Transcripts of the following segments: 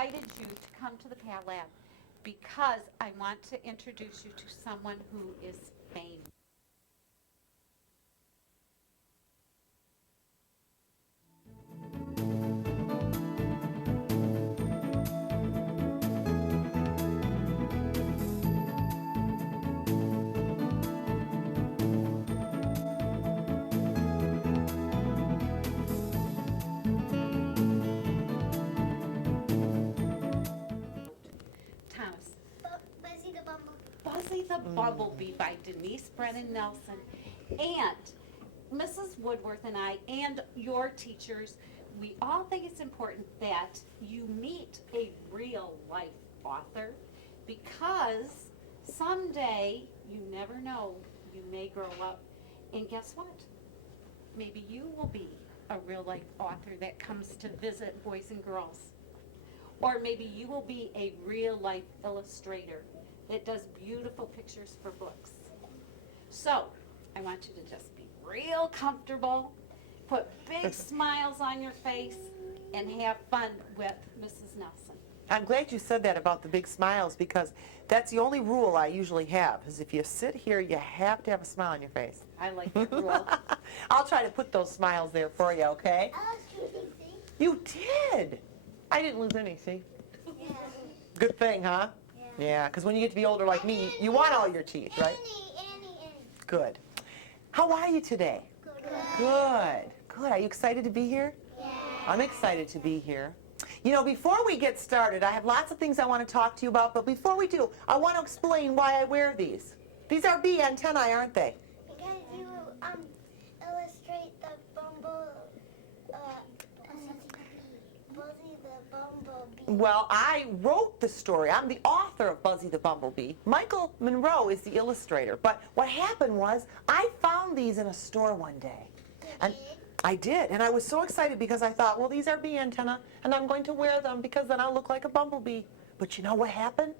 invited you to come to the Pal Lab because I want to introduce you to someone who is famous. Thomas. Buzzy the Bumble. Buzzy the Bumble Bee by Denise Brennan Nelson. And Mrs. Woodworth and I and your teachers, we all think it's important that you meet a real life author because someday, you never know, you may grow up and guess what? Maybe you will be a real life author that comes to visit boys and girls. Or maybe you will be a real life illustrator that does beautiful pictures for books. So, I want you to just be real comfortable, put big smiles on your face, and have fun with Mrs. Nelson. I'm glad you said that about the big smiles because that's the only rule I usually have, is if you sit here, you have to have a smile on your face. I like that rule. I'll try to put those smiles there for you, okay? I lost two teeth, see? You did! I didn't lose any, see? Yeah. Good thing, huh? Yeah, because when you get to be older like me, you want all your teeth, right? Annie. Good. How are you today? Good. Good. Good. Are you excited to be here? Yeah. I'm excited to be here. You know, before we get started, I have lots of things I want to talk to you about, but before we do, I want to explain why I wear these. These are bee antennae, aren't they? Because you illustrate the Buzzy the Bumble Bee. Well, I wrote the story. I'm the author of Buzzy the Bumble Bee. Michael Monroe is the illustrator. But what happened was, I found these in a store one day. And I did, and I was so excited because I thought, well, these are bee antennae, and I'm going to wear them because then I'll look like a bumblebee. But you know what happened?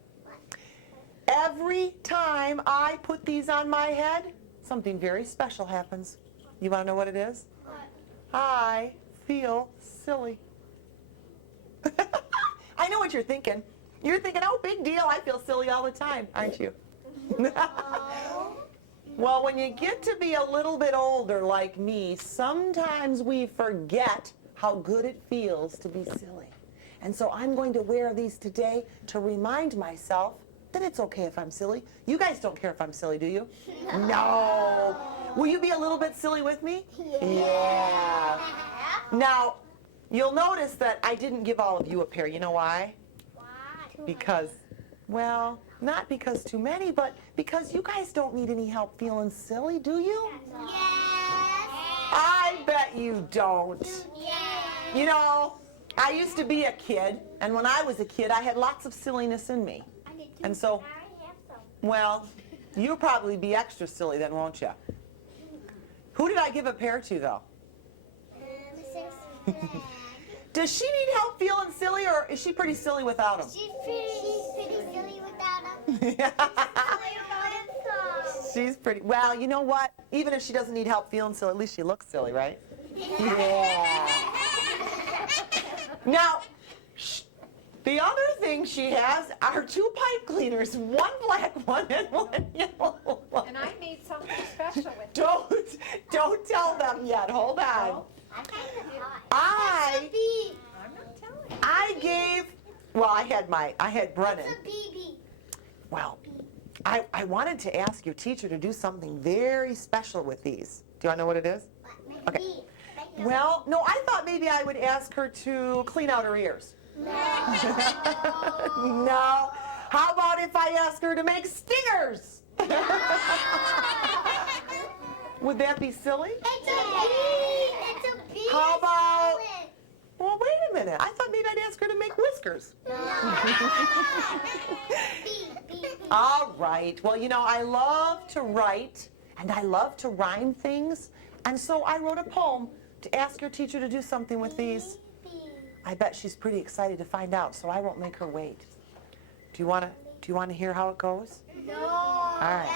Every time I put these on my head, something very special happens. You want to know what it is? What? I feel silly. I know what you're thinking. You're thinking, oh, big deal, I feel silly all the time, aren't you? Well, when you get to be a little bit older like me, sometimes we forget how good it feels to be silly. And so I'm going to wear these today to remind myself that it's okay if I'm silly. You guys don't care if I'm silly, do you? No. Will you be a little bit silly with me? Yeah. Now, you'll notice that I didn't give all of you a pair. You know why? Why? Because, well, not because too many, but because you guys don't need any help feeling silly, do you? Yes. I bet you don't. Yes. You know, I used to be a kid, and when I was a kid, I had lots of silliness in me. I did too. And so, I have some. well, you'll probably be extra silly then, won't you? Who did I give a pair to, though? Mrs. Flag. Does she need help feeling silly, or is she pretty silly without them? She's pretty silly without him. She's pretty, well, you know what? Even if she doesn't need help feeling silly, at least she looks silly, right? Yeah. Now, the other thing she has are two pipe cleaners, one black one and one yellow one. And I need something special with Don't tell them yet. Hold on. I'm kind of hot. I'm not telling you. I had Brennan. It's a BB. Well, I wanted to ask your teacher to do something very special with these. Do you want to know what it is? Okay. Well, no, I thought maybe I would ask her to clean out her ears. No. No. How about if I ask her to make stingers? Would that be silly? It's a bee. It's a bee. How about, well, wait a minute. I thought maybe I'd ask her to make whiskers. Bee. All right. Well, you know, I love to write, and I love to rhyme things, and so I wrote a poem to ask your teacher to do something with these. I bet she's pretty excited to find out, so I won't make her wait. Do you want to hear how it goes? No. All right.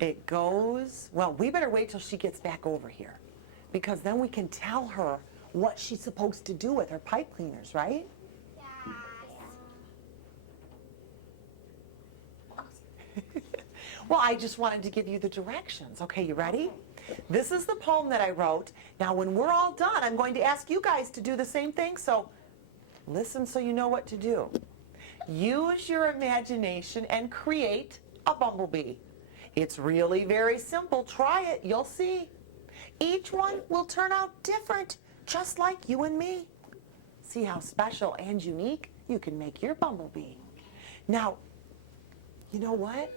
It goes, well, we better wait till she gets back over here, because then we can tell her what she's supposed to do with her pipe cleaners, right? Well, I just wanted to give you the directions. Okay, you ready? This is the poem that I wrote. Now, when we're all done, I'm going to ask you guys to do the same thing, so listen so you know what to do. Use your imagination and create a bumblebee. It's really very simple. Try it. You'll see. Each one will turn out different, just like you and me. See how special and unique you can make your bumblebee. Now, you know what?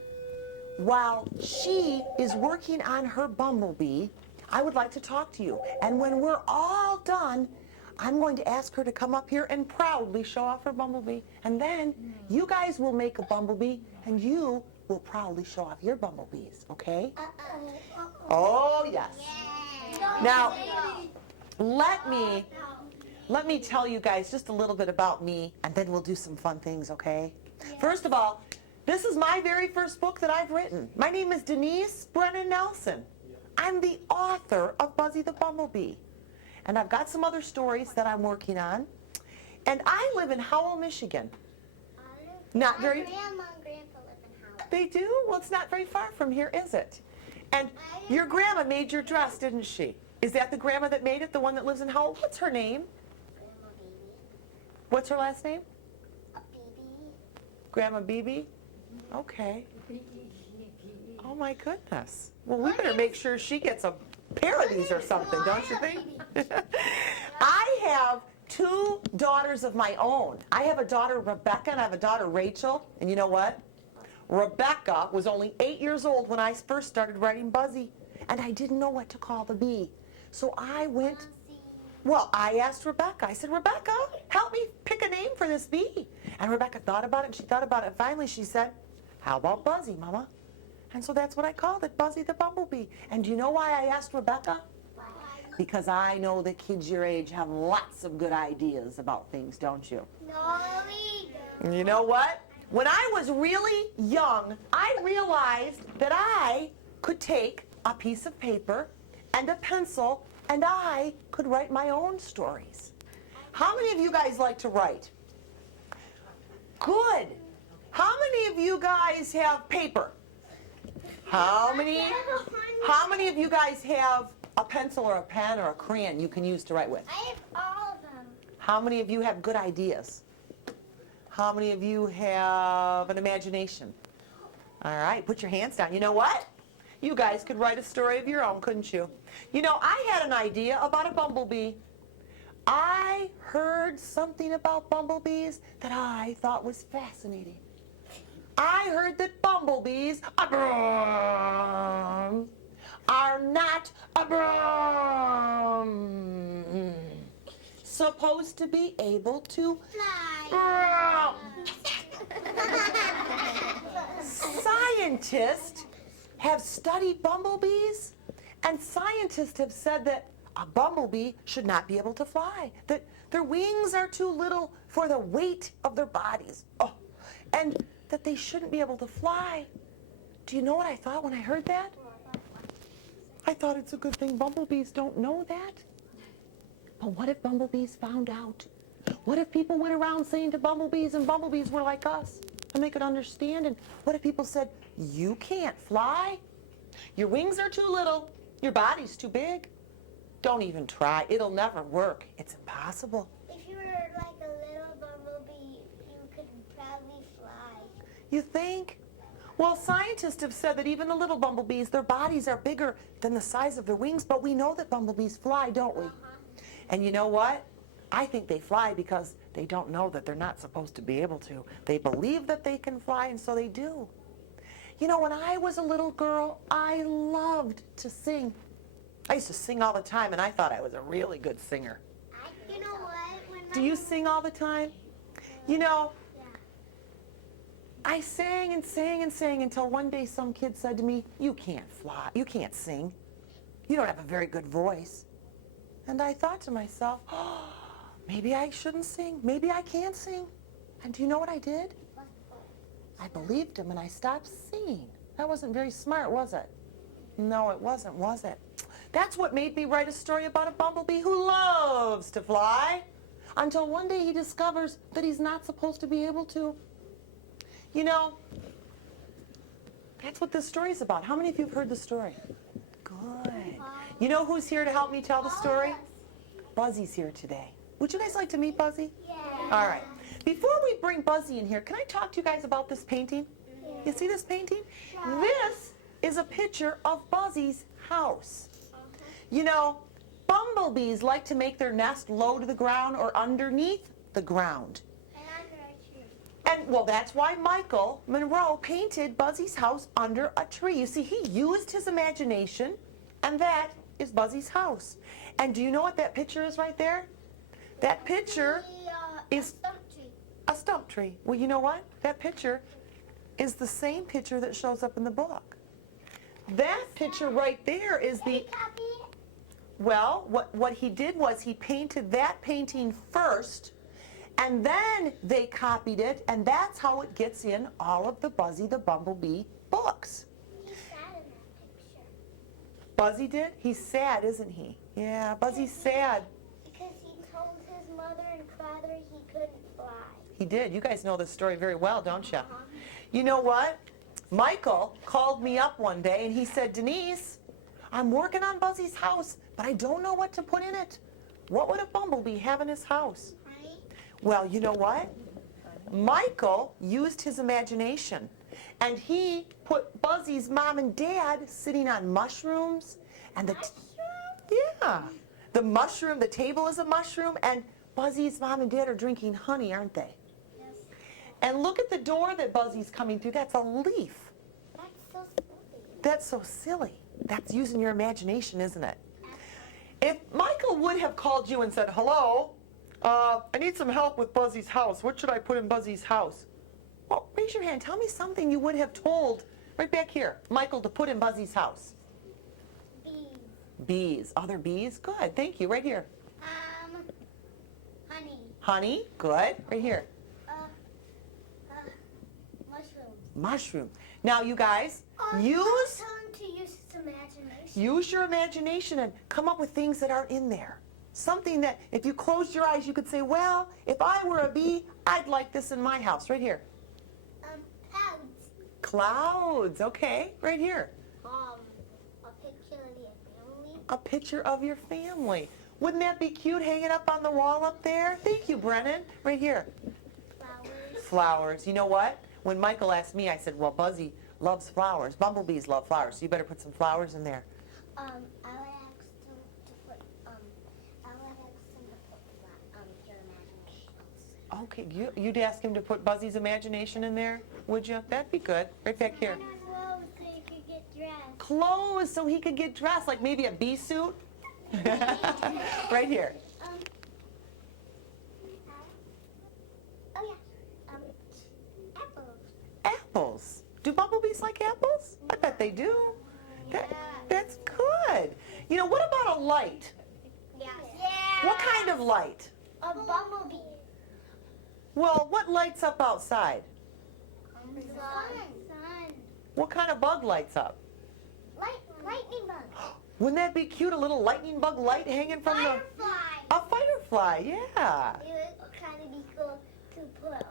While she is working on her bumblebee, I would like to talk to you. And when we're all done, I'm going to ask her to come up here and proudly show off her bumblebee. And then you guys will make a bumblebee, and you will proudly show off your bumblebees, okay? Oh, yes. Now, let me tell you guys just a little bit about me, and then we'll do some fun things, okay? First of all, this is my very first book that I've written. My name is Denise Brennan Nelson. I'm the author of Buzzy the Bumble Bee. And I've got some other stories that I'm working on. And I live in Howell, Michigan. Not very... My grandma and grandpa live in Howell. They do? Well, it's not very far from here, is it? And your grandma made your dress, didn't she? Is that the grandma that made it, the one that lives in Howell? What's her name? Grandma Baby. What's her last name? Baby. Grandma Beebe? Okay. Oh my goodness. Well, we better make sure she gets a pair of these or something, don't you think? I have two daughters of my own. I have a daughter, Rebecca, and I have a daughter, Rachel. And you know what? Rebecca was only 8 years old when I first started writing Buzzy, and I didn't know what to call the bee. So I went, well, I asked Rebecca. I said, Rebecca, help me pick a name for this bee. And Rebecca thought about it, and she thought about it. Finally, she said, how about Buzzy, Mama? And so that's what I called it, Buzzy the Bumblebee. And do you know why I asked Rebecca? Because I know that kids your age have lots of good ideas about things, don't you? No, we don't. You know what? When I was really young, I realized that I could take a piece of paper and a pencil and I could write my own stories. How many of you guys like to write? Good. How many of you guys have paper? How many of you guys have a pencil or a pen or a crayon you can use to write with? I have all of them. How many of you have good ideas? How many of you have an imagination? All right, put your hands down. You know what? You guys could write a story of your own, couldn't you? You know, I had an idea about a bumblebee. I heard something about bumblebees that I thought was fascinating. I heard that bumblebees are not supposed to be able to Fly. Scientists have studied bumblebees, and scientists have said that a bumblebee should not be able to fly, that their wings are too little for the weight of their bodies, and that they shouldn't be able to fly. Do you know what I thought when I heard that? I thought it's a good thing bumblebees don't know that. But what if bumblebees found out? What if people went around saying to bumblebees and bumblebees were like us and they could understand? And what if people said, you can't fly? Your wings are too little. Your body's too big. Don't even try. It'll never work. It's impossible. If you were like a little bumblebee, you could probably fly. You think? Well, scientists have said that even the little bumblebees, their bodies are bigger than the size of their wings, but we know that bumblebees fly, don't we? And you know what? I think they fly because they don't know that they're not supposed to be able to. They believe that they can fly, and so they do. You know, when I was a little girl, I loved to sing. I used to sing all the time, and I thought I was a really good singer. You know what? Do you sing all the time? You know, I sang and sang and sang until one day some kid said to me, you can't fly, you can't sing. You don't have a very good voice. And I thought to myself, oh, maybe I shouldn't sing. Maybe I can't sing. And do you know what I did? I believed him and I stopped singing. That wasn't very smart, was it? No, it wasn't, was it? That's what made me write a story about a bumblebee who loves to fly until one day he discovers that he's not supposed to be able to. You know, That's what this story is about. How many of you have heard the story? Good. You know who's here to help me tell the story? Buzzy's here today. Would you guys like to meet Buzzy? Yeah. All right. Before we bring Buzzy in here, can I talk to you guys about this painting? You see this painting? This is a picture of Buzzy's house. You know, bumblebees like to make their nest low to the ground or underneath the ground. And, well, that's why Michael Monroe painted Buzzy's house under a tree. You see, he used his imagination, and that is Buzzy's house. And do you know what that picture is right there? That picture is a stump tree. Well, you know what? That picture is the same picture that shows up in the book. That picture right there is the... Well, what he did was he painted that painting first, and then they copied it, and that's how it gets in all of the Buzzy the Bumblebee books. He's sad in that picture. Buzzy did? He's sad, isn't he? Yeah, Buzzy's sad. Because he told his mother and father he couldn't fly. He did. You guys know this story very well, don't you? You know what? Michael called me up one day, and he said, Denise, I'm working on Buzzy's house, but I don't know what to put in it. What would a bumblebee have in his house? Honey? Well, you know what? Michael used his imagination, and he put Buzzy's mom and dad sitting on mushrooms, and the table is a mushroom, and Buzzy's mom and dad are drinking honey, aren't they? Yes. And look at the door that Buzzy's coming through. That's a leaf. That's so silly. That's so silly. That's using your imagination, isn't it? If Michael would have called you and said, hello, I need some help with Buzzy's house. What should I put in Buzzy's house? Well, raise your hand. Tell me something you would have told, right back here, Michael to put in Buzzy's house. Bees. Bees. Other bees? Good. Thank you. Right here. Honey. Honey? Good. Right here. Mushrooms. Mushroom. Now, you guys, Tell him to use his imagination. use your imagination and come up with things that aren't in there. Something that, if you closed your eyes, you could say, well, if I were a bee, I'd like this in my house. Right here. Clouds. Clouds. Okay. Right here. A picture of your family. A picture of your family. Wouldn't that be cute hanging up on the wall up there? Thank you, Brennan. Right here. Flowers. Flowers. You know what? When Michael asked me, I said, well, Buzzy loves flowers. Bumblebees love flowers, so you better put some flowers in there. I would ask them to put your imagination. Okay, you'd ask him to put Buzzy's imagination in there, would you? That'd be good. Right back here. Clothes so you could get dressed. Clothes so he could get dressed, like maybe a bee suit. Right here. Apples. Apples. Do bumblebees like apples? I bet they do. That's good. You know, what about a light? Yeah. What kind of light? A bumblebee. Well, what lights up outside? Sun. What kind of bug lights up? Lightning bug. Wouldn't that be cute, a little lightning bug light hanging from Firefly. a firefly, yeah. It would kind of be cool to put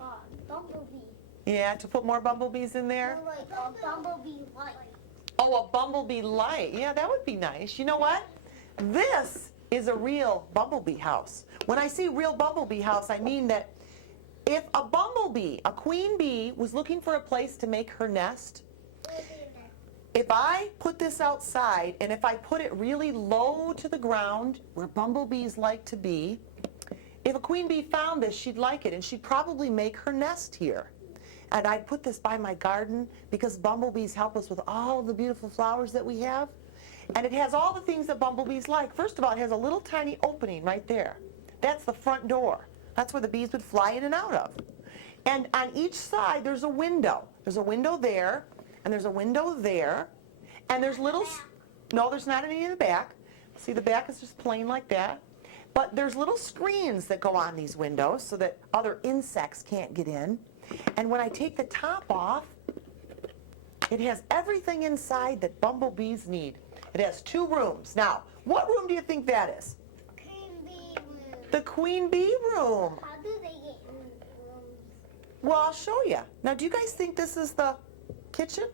a bumblebee. Yeah, to put more bumblebees in there? Or like a bumblebee light. Oh, a bumblebee light. Yeah, that would be nice. You know what? This is a real bumblebee house. When I say real bumblebee house, I mean that if a bumblebee, a queen bee, was looking for a place to make her nest, if I put this outside and if I put it really low to the ground where bumblebees like to be, if a queen bee found this, she'd like it and she'd probably make her nest here. And I'd put this by my garden because bumblebees help us with all the beautiful flowers that we have. And it has all the things that bumblebees like. First of all, it has a little tiny opening right there. That's the front door. That's where the bees would fly in and out of. And on each side, there's a window. There's a window there, and there's a window there, and there's little... No, there's not any in the back. See, the back is just plain like that. But there's little screens that go on these windows so that other insects can't get in. And when I take the top off, it has everything inside that bumblebees need. It has 2 rooms. Now, what room do you think that is? Queen bee room. The queen bee room. How do they get in rooms? Well, I'll show you. Now, do you guys think this is the Kitchen?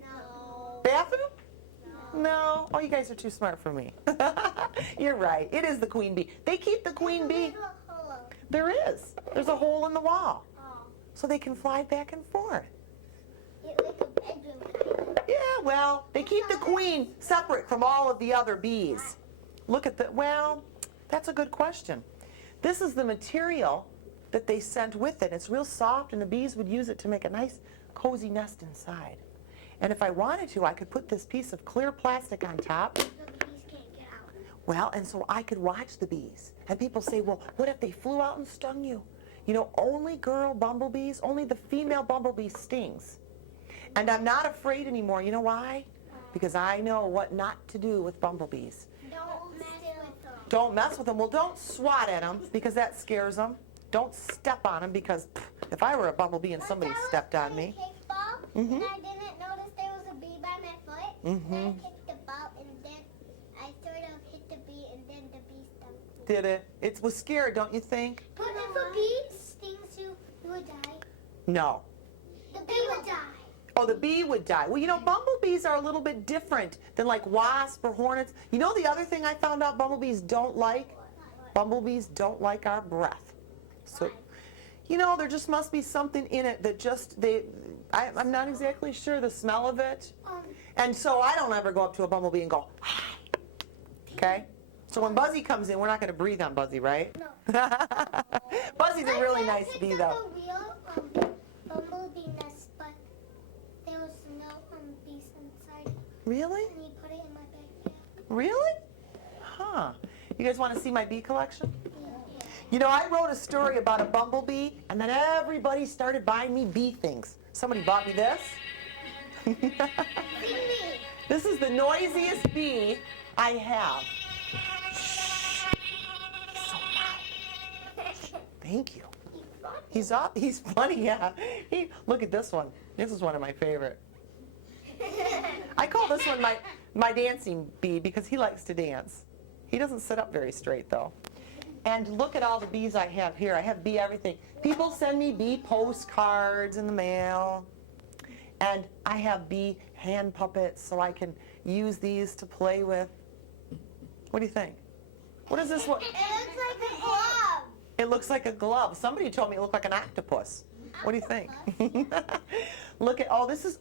No. Bathroom? No. Oh, you guys are too smart for me. You're right. It is the queen bee. They keep the queen bee. There's a little hole. There is. There's a hole in the wall. Oh. So they can fly back and forth. It's like a bedroom kind of. Yeah, well, they keep the queen separate from all of the other bees. Look at the, well, that's a good question. This is the material that they sent with it. It's real soft, and the bees would use it to make a nice, cozy nest inside. And if I wanted to, I could put this piece of clear plastic on top. So the bees can't get out. Well, and so I could watch the bees. And people say, well, what if they flew out and stung you? You know, only girl bumblebees, only the female bumblebee stings. And I'm not afraid anymore. You know why? Because I know what not to do with bumblebees. Don't mess with them. Don't mess with them. Well, don't swat at them because that scares them. Don't step on them because if I were a bumblebee and somebody stepped on me. And I didn't notice there was a bee by my foot. And I kicked the ball, and then I sort of hit the bee, and then the bee stung me. Did it? It was scared, don't you think? But if a bee stings you, you would die. No. The bee would die. Oh, the bee would die. Well, you know, bumblebees are a little bit different than like wasps or hornets. You know the other thing I found out bumblebees don't like? Bumblebees don't like our breath. So, you know, there just must be something in it that just, I'm not exactly sure the smell of it. And so I don't ever go up to a bumblebee and go, hi. Okay? So when Buzzy comes in, we're not going to breathe on Buzzy, right? No. Buzzy's a really nice bee, though. I picked up a real bumblebee nest, but there was no bees inside. Really? And he put it in my backpack. Really? Huh. You guys want to see my bee collection? Yeah. You know, I wrote a story about a bumblebee, and then everybody started buying me bee things. Somebody bought me this. This is the noisiest bee I have. Shh. He's so loud. Thank you. He's up. He's funny, yeah. Look at this one. This is one of my favorite. I call this one my dancing bee because he likes to dance. He doesn't sit up very straight, though. And look at all the bees I have here. I have bee everything. People send me bee postcards in the mail. And I have bee hand puppets so I can use these to play with. What do you think? What is this one? It looks like a glove. It looks like a glove. Somebody told me it looked like an octopus. What do you think? Look at, oh, this is,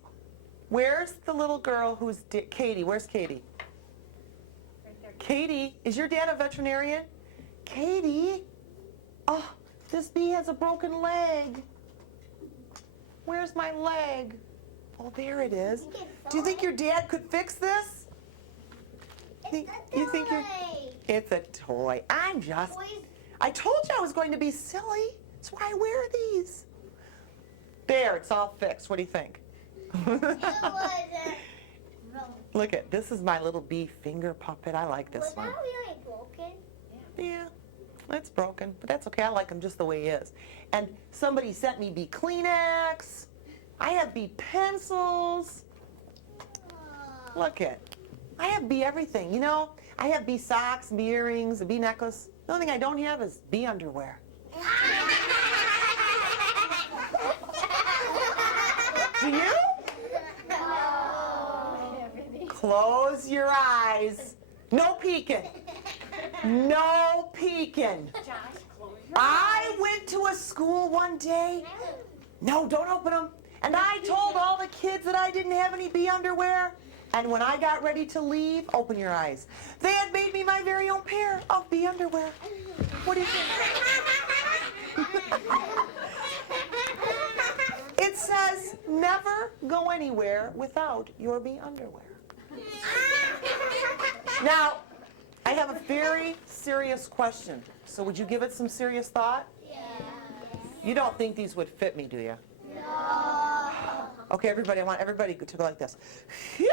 where's the little girl who's, Katie, where's Katie? Katie, is your dad a veterinarian? Katie, oh, this bee has a broken leg. Where's my leg? Oh, there it is. Do you think your dad could fix this? It's a You think toy. It's a toy. I told you I was going to be silly. That's why I wear these. There, it's all fixed. What do you think? It wasn't. Look at, this is my little bee finger puppet. I like this Was one. that really broken? Yeah, it's broken, but that's okay. I like him just the way he is. And somebody sent me bee Kleenex. I have bee pencils. Look it. I have bee everything. You know, I have bee socks, bee earrings, a bee necklace. The only thing I don't have is bee underwear. Do you? Close your eyes. No peeking. No peeking. I went to a school one day. No, don't open them. And I told all the kids that I didn't have any bee underwear. And when I got ready to leave, open your eyes. They had made me my very own pair of bee underwear. What do you think? It says, never go anywhere without your bee underwear. Now, I have a very serious question. So would you give it some serious thought? Yeah. You don't think these would fit me, do you? No. Okay, everybody, I want everybody to go like this. Phew!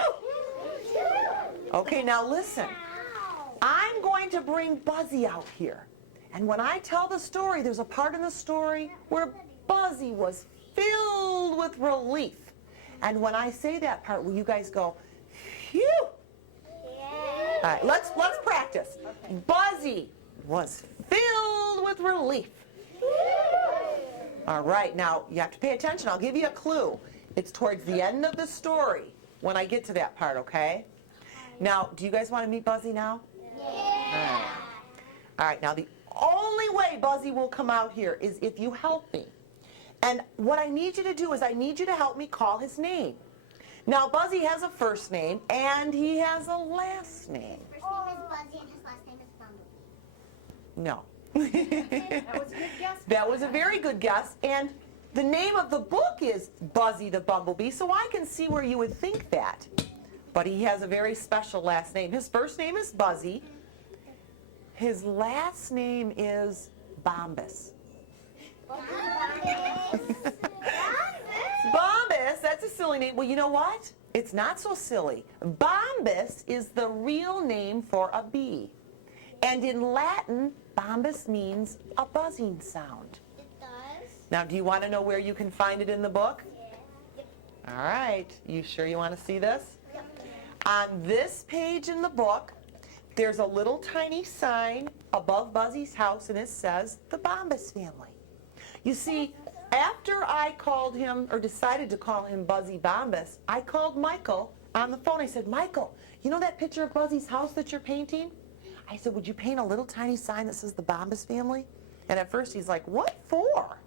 Okay, now listen. I'm going to bring Buzzy out here. And when I tell the story, there's a part in the story where Buzzy was filled with relief. And when I say that part, will you guys go, phew? All right, let's practice. Buzzy was filled with relief. All right, now you have to pay attention. I'll give you a clue. It's towards the end of the story when I get to that part, okay? Now, do you guys want to meet Buzzy now? Yeah. All right, now the only way Buzzy will come out here is if you help me. And what I need you to do is I need you to help me call his name. Now, Buzzy has a first name and he has a last name. His first name is Buzzy and his last name is Bumblebee. No. That was a good guess. That was a very good guess. And the name of the book is Buzzy the Bumble Bee, so I can see where you would think that. But he has a very special last name. His first name is Buzzy. His last name is Bombus. Bombus, that's a silly name. Well, you know what? It's not so silly. Bombus is the real name for a bee. And in Latin, bombus means a buzzing sound. It does? Now, do you want to know where you can find it in the book? Yeah. All right. You sure you want to see this? Yep. On this page in the book, there's a little tiny sign above Buzzy's house, and it says, the Bombus family. You see, after I called him, or decided to call him Buzzy Bombus, I called Michael on the phone. I said, Michael, you know that picture of Buzzy's house that you're painting? I said, would you paint a little tiny sign that says the Bombus family? And at first he's like, what for?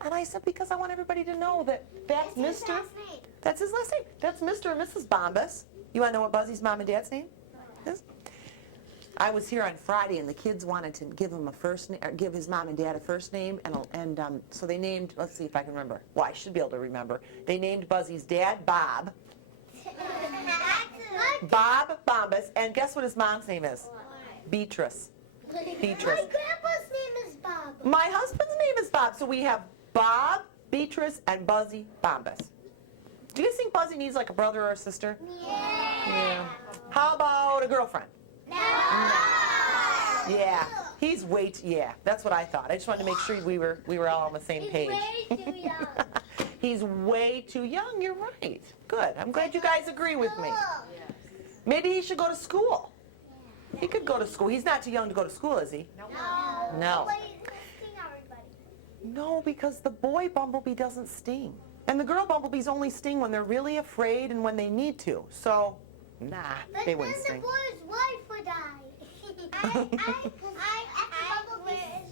And I said, because I want everybody to know that that's That's his Mr. last name. That's his last name. That's Mr. and Mrs. Bombus. You want to know what Buzzy's mom and dad's name is? I was here on Friday, and the kids wanted to give him a first name, give his mom and dad a first name, and so they named. Let's see if I can remember. Well, I should be able to remember. They named Buzzy's dad Bob, Bob Bombus, and guess what his mom's name is? Beatrice. Beatrice. My grandpa's name is Bob. My husband's name is Bob, so we have Bob, Beatrice, and Buzzy Bombus. Do you guys think Buzzy needs like a brother or a sister? Yeah. How about a girlfriend? No. Yeah, he's yeah, that's what I thought. I just wanted to make sure we were all on the same page. He's way too young. He's way too young, you're right. Good, I'm glad you guys agree with me. Maybe he should go to school. He could go to school. He's not too young to go to school, is he? No. No. But he's gonna sting everybody. No, because the boy bumblebee doesn't sting. And the girl bumblebees only sting when they're really afraid and when they need to. So, nah, But they then wouldn't the sting. boy's wife would die. I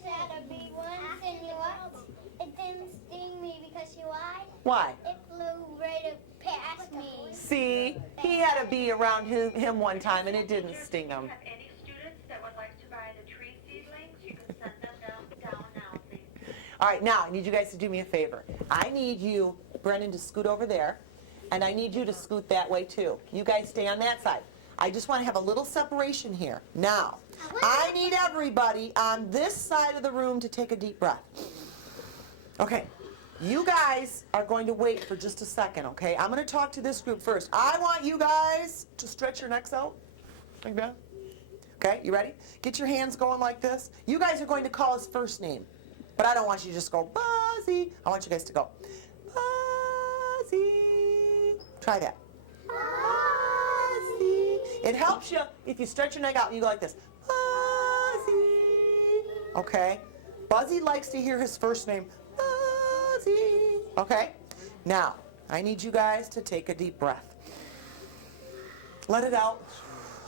had a bee once, and you what? It didn't sting me because you why? Why? It flew right up past me. See, he had a bee around him one time and it didn't sting him. Have any students that would like to buy the tree seedlings, you can send them down now, please. All right, now I need you guys to do me a favor. I need you, Brendan, to scoot over there, and I need you to scoot that way too. You guys stay on that side. I just want to have a little separation here. Now, I need everybody on this side of the room to take a deep breath. Okay, you guys are going to wait for just a second, okay? I'm going to talk to this group first. I want you guys to stretch your necks out like that. Okay, you ready? Get your hands going like this. You guys are going to call his first name, but I don't want you to just go, Buzzy. I want you guys to go, Buzzy. Try that. Buzzy. It helps you if you stretch your neck out and you go like this. Buzzy. Okay? Buzzy likes to hear his first name. Buzzy. Okay? Now, I need you guys to take a deep breath. Let it out.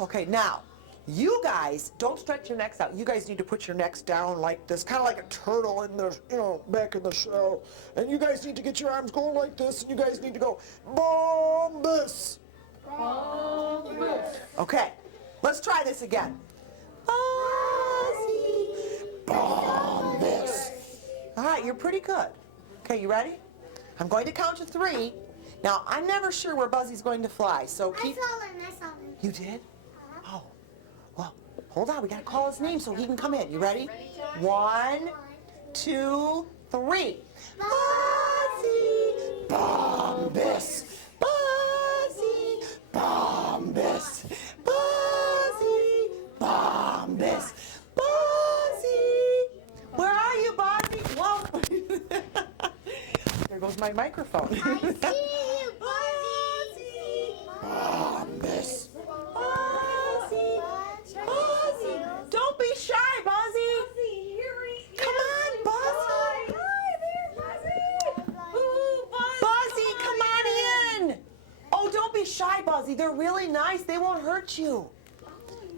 Okay, now, you guys, don't stretch your necks out. You guys need to put your necks down like this, kind of like a turtle in the, back in the shell. And you guys need to get your arms going like this, and you guys need to go, Bombus. Bombus. Okay, let's try this again. Buzzy. Bombus. All right, you're pretty good. Okay, you ready? I'm going to count to 3. Now, I'm never sure where Buzzy's going to fly, so keep... I saw him. You did? Oh. Well, hold on. We got to call his name so he can come in. You ready? 1, 2, 3. Buzzy! Bombus! Buzzy! Bombus! Buzzy! Bombus! Buzzy! Where are you, Buzzy? Whoa! There goes my microphone. I see you, Buzzy. Bombus! Buzzy! Buzzy! Don't be shy, Buzzy! Come on, Buzzy! Hi there, Buzzy. Buzzy, come on Buzzy. They're really nice. They won't hurt you.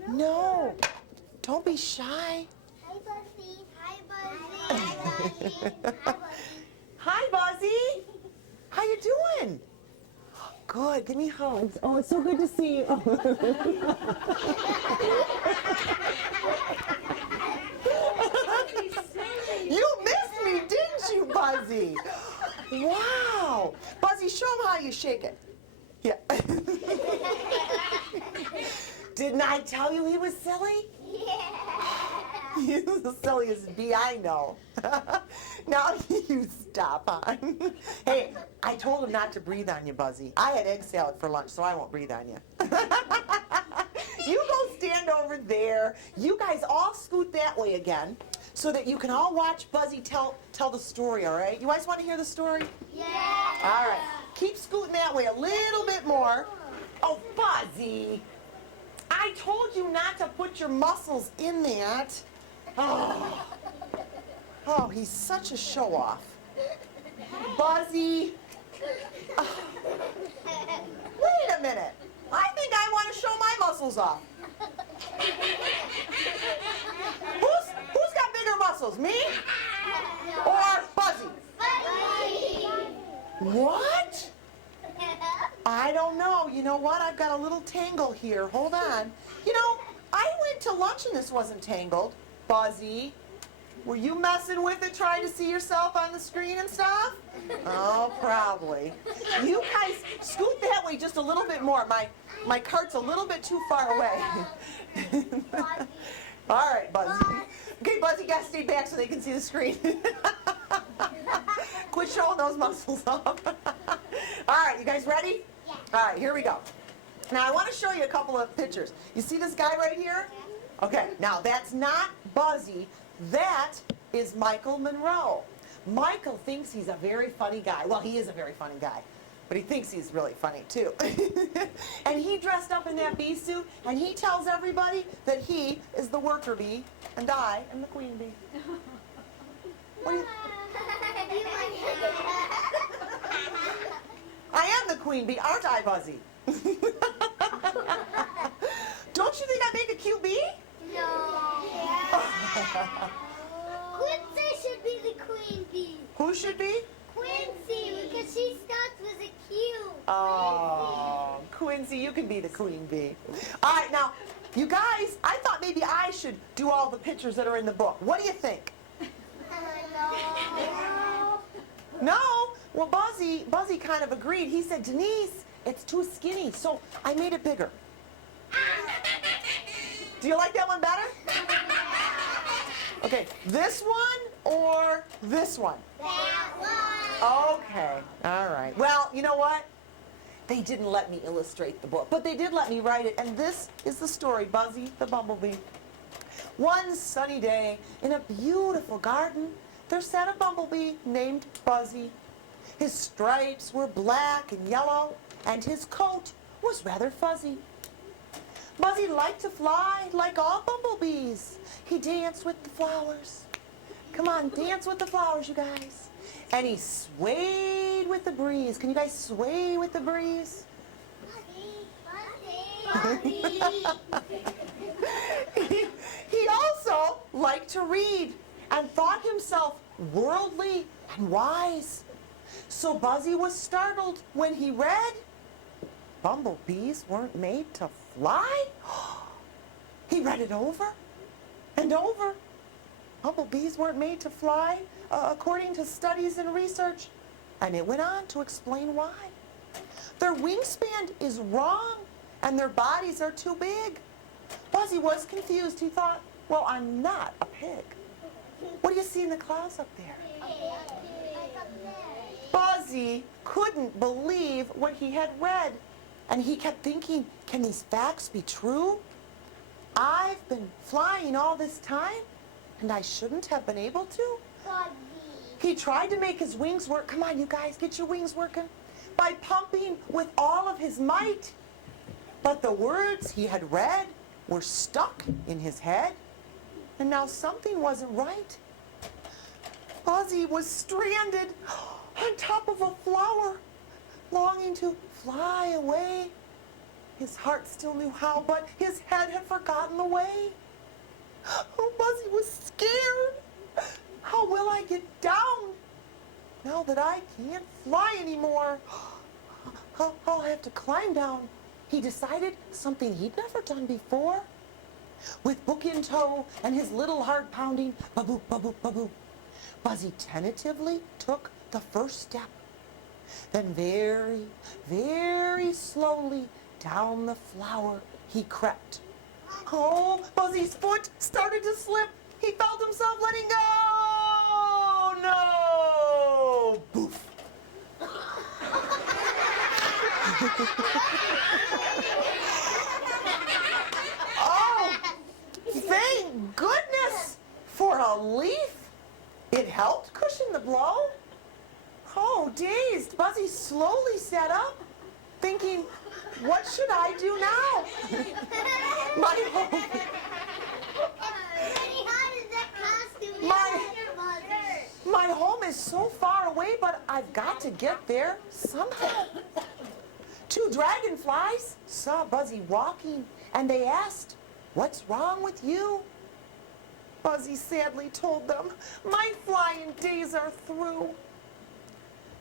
No. Don't be shy. Hi, Buzzy. Hi, Buzzy. Hi, Buzzy. Hi, Buzzy. Hi, Buzzy. How you doing? Good. Give me hugs. Oh, it's so good to see you. You missed me, didn't you, Buzzy? Wow. Buzzy, show him how you shake it. Yeah. Didn't I tell you he was silly? Yeah. He was the silliest bee I know. Now you stop, hon. Hey, I told him not to breathe on you, Buzzy. I had egg salad for lunch, so I won't breathe on you. You go stand over there. You guys all scoot that way again so that you can all watch Buzzy tell the story, all right? You guys want to hear the story? Yeah. All right. Keep scooting that way a little bit more. Oh, Buzzy. I told you not to put your muscles in that. Oh, he's such a show-off. Buzzy. Oh. Wait a minute. I think I want to show my muscles off. Who's got bigger muscles, me or Buzzy? Buzzy. What? I don't know. You know what? I've got a little tangle here. Hold on. You know, I went to lunch and this wasn't tangled. Buzzy, were you messing with it trying to see yourself on the screen and stuff? Oh, probably. You guys scoot that way just a little bit more. My cart's a little bit too far away. All right, Buzzy. Okay, Buzzy, you gotta stay back so they can see the screen. Quit showing those muscles off. All right, you guys ready? Yeah. All right, here we go. Now, I want to show you a couple of pictures. You see this guy right here? Okay, now that's not Buzzy. That is Michael Monroe. Michael thinks he's a very funny guy. Well, he is a very funny guy, but he thinks he's really funny too. And he dressed up in that bee suit, and he tells everybody that he is the worker bee, and I am the queen bee. What do you... I am the queen bee, aren't I, Buzzy? Don't you think I make a cute bee? No. Quincy should be the queen bee. Who should be? Quincy, because she starts with a Q. Oh, Quincy, you can be the queen bee. All right, now, you guys, I thought maybe I should do all the pictures that are in the book. What do you think? No? Well, Buzzy kind of agreed. He said, Denise, it's too skinny, so I made it bigger. Do you like that one better? Okay, this one or this one? That one. Okay, all right. Well, you know what? They didn't let me illustrate the book, but they did let me write it, and this is the story, Buzzy the Bumble Bee. One sunny day, in a beautiful garden, there sat a bumblebee named Buzzy. His stripes were black and yellow, and his coat was rather fuzzy. Buzzy liked to fly like all bumblebees. He danced with the flowers. Come on, dance with the flowers, you guys. And he swayed with the breeze. Can you guys sway with the breeze? He also liked to read and thought himself worldly and wise. So Buzzy was startled when he read, bumblebees weren't made to fly? He read it over and over. Bumblebees weren't made to fly, according to studies and research. And it went on to explain why. Their wingspan is wrong, and their bodies are too big. Buzzy was confused. He thought, well, I'm not a pig. What do you see in the clouds up there? Buzzy couldn't believe what he had read, and he kept thinking, can these facts be true? I've been flying all this time, and I shouldn't have been able to? He tried to make his wings work. Come on, you guys, get your wings working. By pumping with all of his might. But the words he had read were stuck in his head, and now something wasn't right. Buzzy was stranded on top of a flower, longing to fly away. His heart still knew how, but his head had forgotten the way. Oh, Buzzy was scared. How will I get down now that I can't fly anymore? I'll have to climb down. He decided something he'd never done before. With book in tow and his little heart pounding, ba-boop, ba-boop, ba-boop, Buzzy tentatively took the first step. Then very, very slowly down the flower he crept. Oh, Buzzy's foot started to slip. He felt himself letting go. No! Boof. Oh, thank goodness for a leaf. It helped cushion the blow. Oh, dazed, Buzzy slowly sat up, thinking, what should I do now? My home, my home is so far away, but I've got to get there somehow. Two dragonflies saw Buzzy walking, and they asked, what's wrong with you? Buzzy sadly told them, my flying days are through.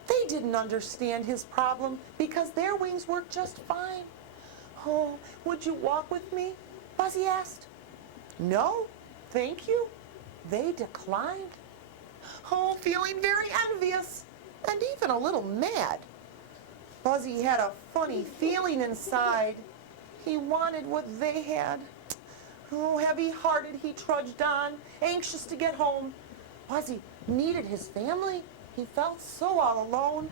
They didn't understand his problem because their wings worked just fine. Oh, would you walk with me? Buzzy asked. No, thank you. They declined. Oh, feeling very envious and even a little mad. Buzzy had a funny feeling inside. He wanted what they had. Oh, heavy-hearted, he trudged on, anxious to get home. Buzzy needed his family. He felt so all alone.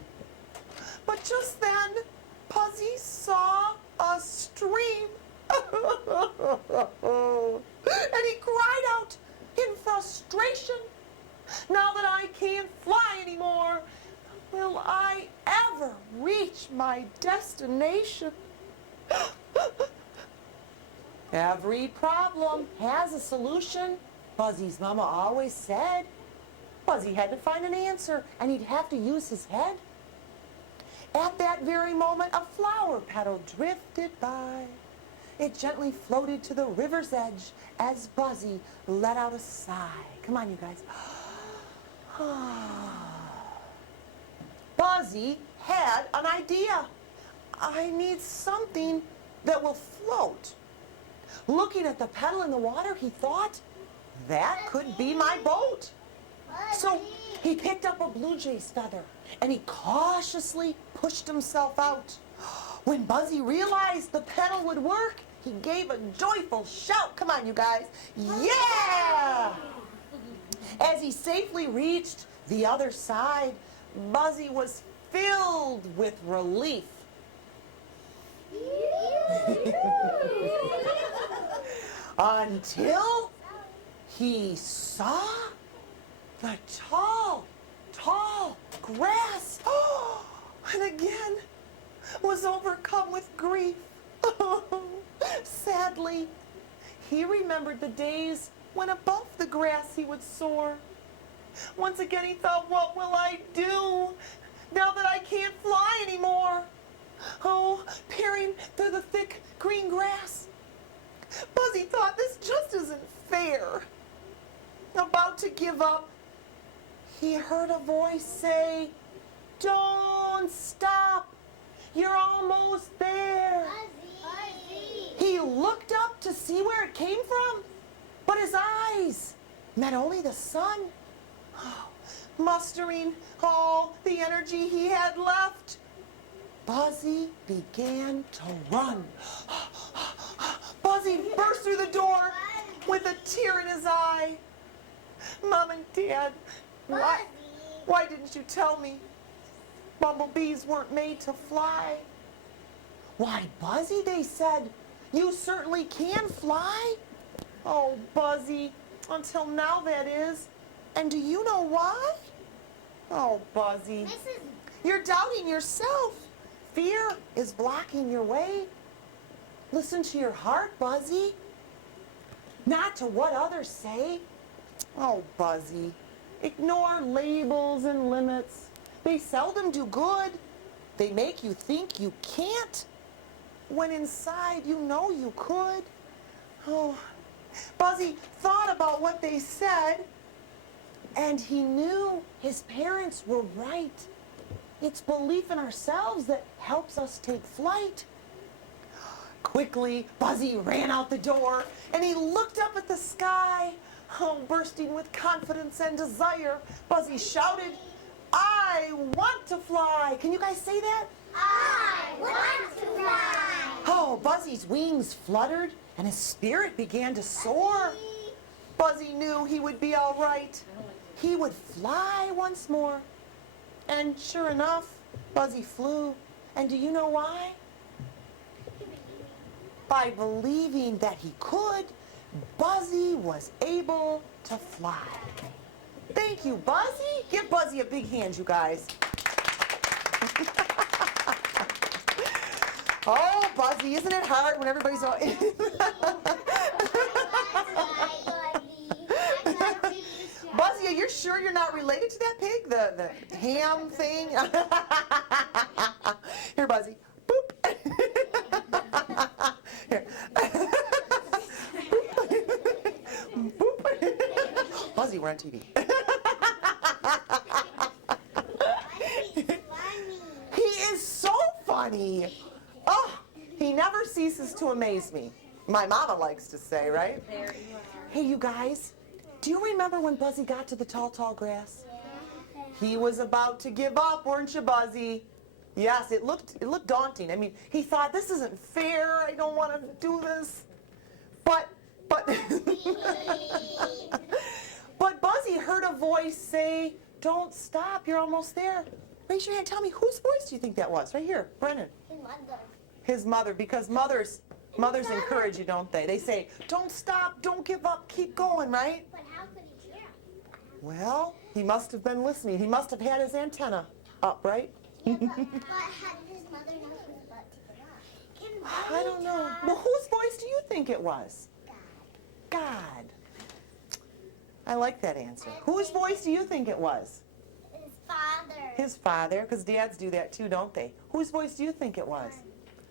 But just then, Buzzy saw a stream. And he cried out in frustration, now that I can't fly anymore, will I ever reach my destination? Every problem has a solution, Buzzy's mama always said. Buzzy had to find an answer, and he'd have to use his head. At that very moment, a flower petal drifted by. It gently floated to the river's edge as Buzzy let out a sigh. Come on, you guys. Buzzy had an idea. I need something that will float. Looking at the petal in the water, he thought, that could be my boat. So he picked up a blue jay's feather and he cautiously pushed himself out. When Buzzy realized the petal would work, he gave a joyful shout. Come on, you guys. Yeah! As he safely reached the other side, Buzzy was filled with relief. Until he saw the tall, tall grass. And again was overcome with grief. Sadly, he remembered the days when above the grass he would soar. Once again he thought, what will I do now that I can't fly anymore? Oh, peering through the thick green grass, Buzzy thought this just isn't fair. About to give up, he heard a voice say, don't stop, you're almost there. Buzzy. He looked up to see where it came from, but his eyes met only the sun. Mustering all the energy he had left, Buzzy began to run. Buzzy burst through the door with a tear in his eye. Mom and Dad, why didn't you tell me? Bumblebees weren't made to fly. Why, Buzzy, they said, you certainly can fly. Oh, Buzzy, until now that is. And do you know why? Oh, Buzzy, you're doubting yourself. Fear is blocking your way. Listen to your heart, Buzzy, not to what others say. Oh, Buzzy, ignore labels and limits. They seldom do good. They make you think you can't. when inside you know you could. Oh, Buzzy thought about what they said, and he knew his parents were right. It's belief in ourselves that helps us take flight. Quickly, Buzzy ran out the door, and he looked up at the sky. Oh, bursting with confidence and desire, Buzzy shouted, "I want to fly." Can you guys say that? I want to fly. Oh, Buzzy's wings fluttered, and his spirit began to soar. Buzzy knew he would be all right. He would fly once more. And sure enough, Buzzy flew. And do you know why? By believing that he could, Buzzy was able to fly. Thank you, Buzzy. Give Buzzy a big hand, you guys. Oh, Buzzy, isn't it hard when everybody's all... Buzzy, are you sure you're not related to that pig? The ham thing? Here, Buzzy. Boop. Here. Boop. Buzzy, we're on TV. He is so funny. Oh, he never ceases to amaze me. My mama likes to say, right? There you are. Hey, you guys, do you remember when Buzzy got to the tall, tall grass? He was about to give up, weren't you, Buzzy? Yes, it looked daunting. I mean, he thought, this isn't fair. I don't want to do this. But but Buzzy heard a voice say, "Don't stop. You're almost there." Raise your hand. Tell me, whose voice do you think that was? Right here, Brennan. His mother. His mother, because mothers encourage you, don't they? They say, "Don't stop. Don't give up. Keep going," right? But how could he hear? Well, he must have been listening. He must have had his antenna up, right? Yeah, but how did his mother know he was about to get up? Can I don't know. Well, whose voice do you think it was? God. I like that answer. Whose voice do you think it was? His father. His father, because dads do that too, don't they? Whose voice do you think it was?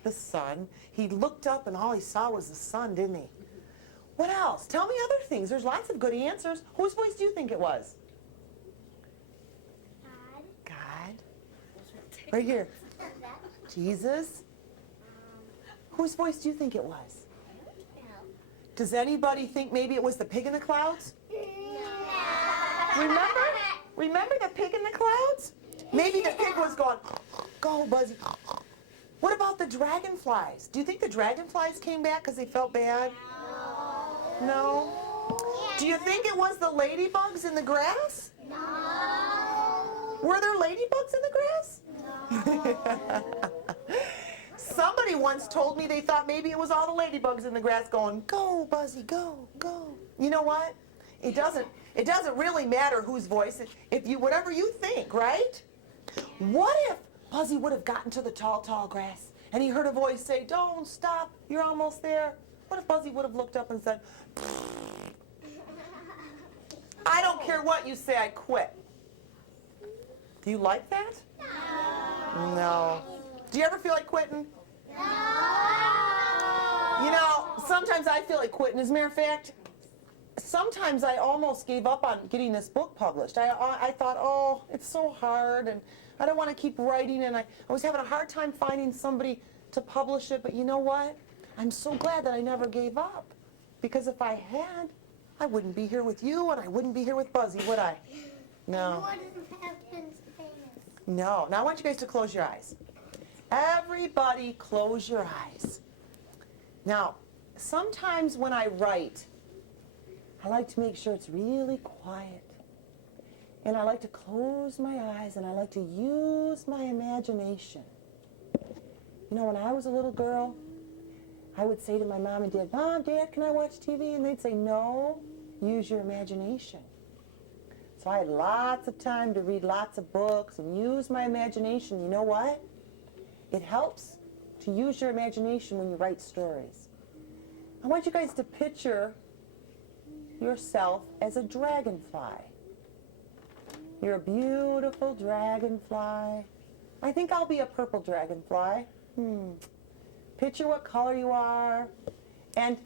The sun. He looked up and all he saw was the sun, didn't he? What else? Tell me other things. There's lots of good answers. Whose voice do you think it was? God. God. Right here. Jesus. Whose voice do you think it was? Does anybody think maybe it was the pig in the clouds? Remember the pig in the clouds? Maybe the pig was going, "Go, Buzzy." What about the dragonflies? Do you think the dragonflies came back because they felt bad? No. Do you think it was the ladybugs in the grass? No. Were there ladybugs in the grass? No. Somebody once told me they thought maybe it was all the ladybugs in the grass going, "Go, Buzzy, go, go." You know what? It doesn't really matter whose voice, whatever you think, right? What if Buzzy would have gotten to the tall, tall grass and he heard a voice say, "Don't stop, you're almost there"? What if Buzzy would have looked up and said, "I don't care what you say, I quit"? Do you like that? No. No. Do you ever feel like quitting? No. You know, sometimes I feel like quitting. As a matter of fact, sometimes I almost gave up on getting this book published. I thought, oh, it's so hard, and I don't want to keep writing, and I was having a hard time finding somebody to publish it, but you know what? I'm so glad that I never gave up, because if I had, I wouldn't be here with you, and I wouldn't be here with Buzzy, would I? No. No. Now I want you guys to close your eyes. Everybody close your eyes. Now, sometimes when I write, I like to make sure it's really quiet. And I like to close my eyes and I like to use my imagination. You know, when I was a little girl, I would say to my mom and dad, "Mom, Dad, can I watch TV?" And they'd say, "No, use your imagination." So I had lots of time to read lots of books and use my imagination. You know what? It helps to use your imagination when you write stories. I want you guys to picture yourself as a dragonfly. You're a beautiful dragonfly. I think I'll be a purple dragonfly. picture what color you are, and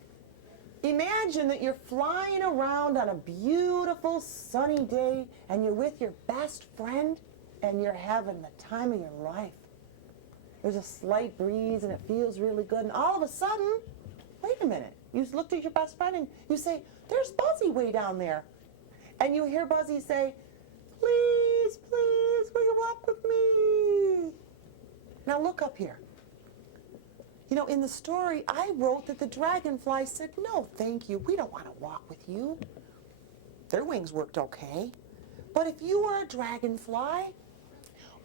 imagine that you're flying around on a beautiful sunny day and you're with your best friend and you're having the time of your life. There's a slight breeze and it feels really good, and all of a sudden, wait a minute, you looked at your best friend and you say, there's Buzzy way down there. And you hear Buzzy say, please, please, will you walk with me? Now look up here. You know, in the story, I wrote that the dragonfly said, no, thank you, we don't want to walk with you. Their wings worked okay. But if you were a dragonfly,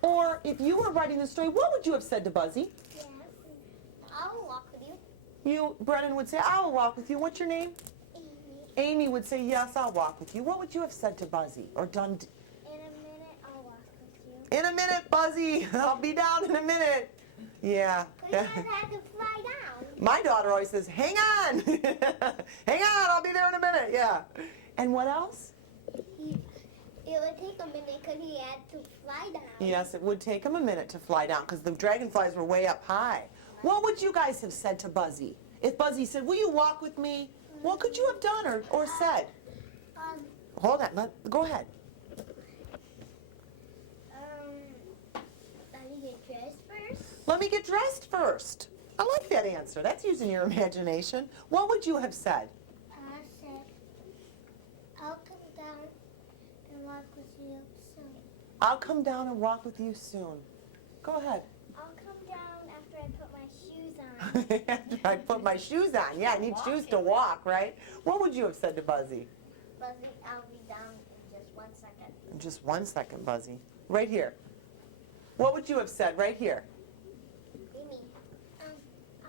or if you were writing the story, what would you have said to Buzzy? Yes. I'll walk with you. Brennan would say, I will walk with you. What's your name? Amy. Amy would say, yes, I'll walk with you. What would you have said to Buzzy or done? In a minute, I'll walk with you. In a minute, Buzzy. I'll be down in a minute. Yeah. But you guys have to fly down. My daughter always says, hang on. Hang on, I'll be there in a minute. Yeah. And what else? It would take a minute because he had to fly down. Yes, it would take him a minute to fly down because the dragonflies were way up high. What would you guys have said to Buzzy? If Buzzy said, will you walk with me? What could you have done or said? Hold on. Go ahead. Let me get dressed first. Let me get dressed first. I like that answer. That's using your imagination. What would you have said? I said, I'll come down and walk with you soon. I'll come down and walk with you soon. Go ahead. I'll come down after I put my shoes on. After I put my shoes on. Yeah, I need shoes to walk, right? What would you have said to Buzzy? Buzzy, I'll be down in just 1 second. In just 1 second, Buzzy. Right here. What would you have said right here? Amy, I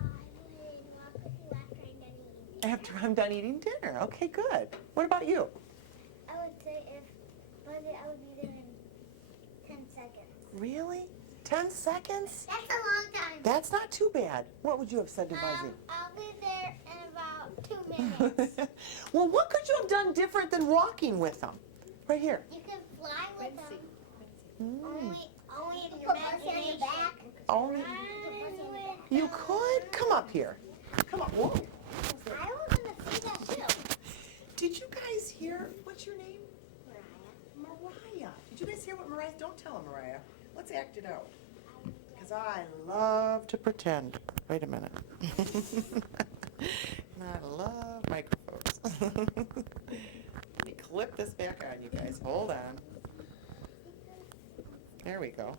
would walk with you after I'm done eating. After I'm done eating dinner. Okay, good. What about you? I would say if Buzzy, I would be there in 10 seconds. Really? 10 seconds? That's a long time. That's not too bad. What would you have said to Buzzy? I'll be there in about 2 minutes. Well, what could you have done different than walking with them? Right here. You can fly with them. Mm. Only if you're on your back. Only you could? Come up here. Come on. Whoa. I was going to say that too. Did you guys hear, what's your name? Mariah. Mariah. Did you guys hear what Mariah, don't tell him, Mariah. Let's act it out. Because I love to pretend. Wait a minute. And I love microphones. Let me clip this back on, you guys. Hold on. There we go.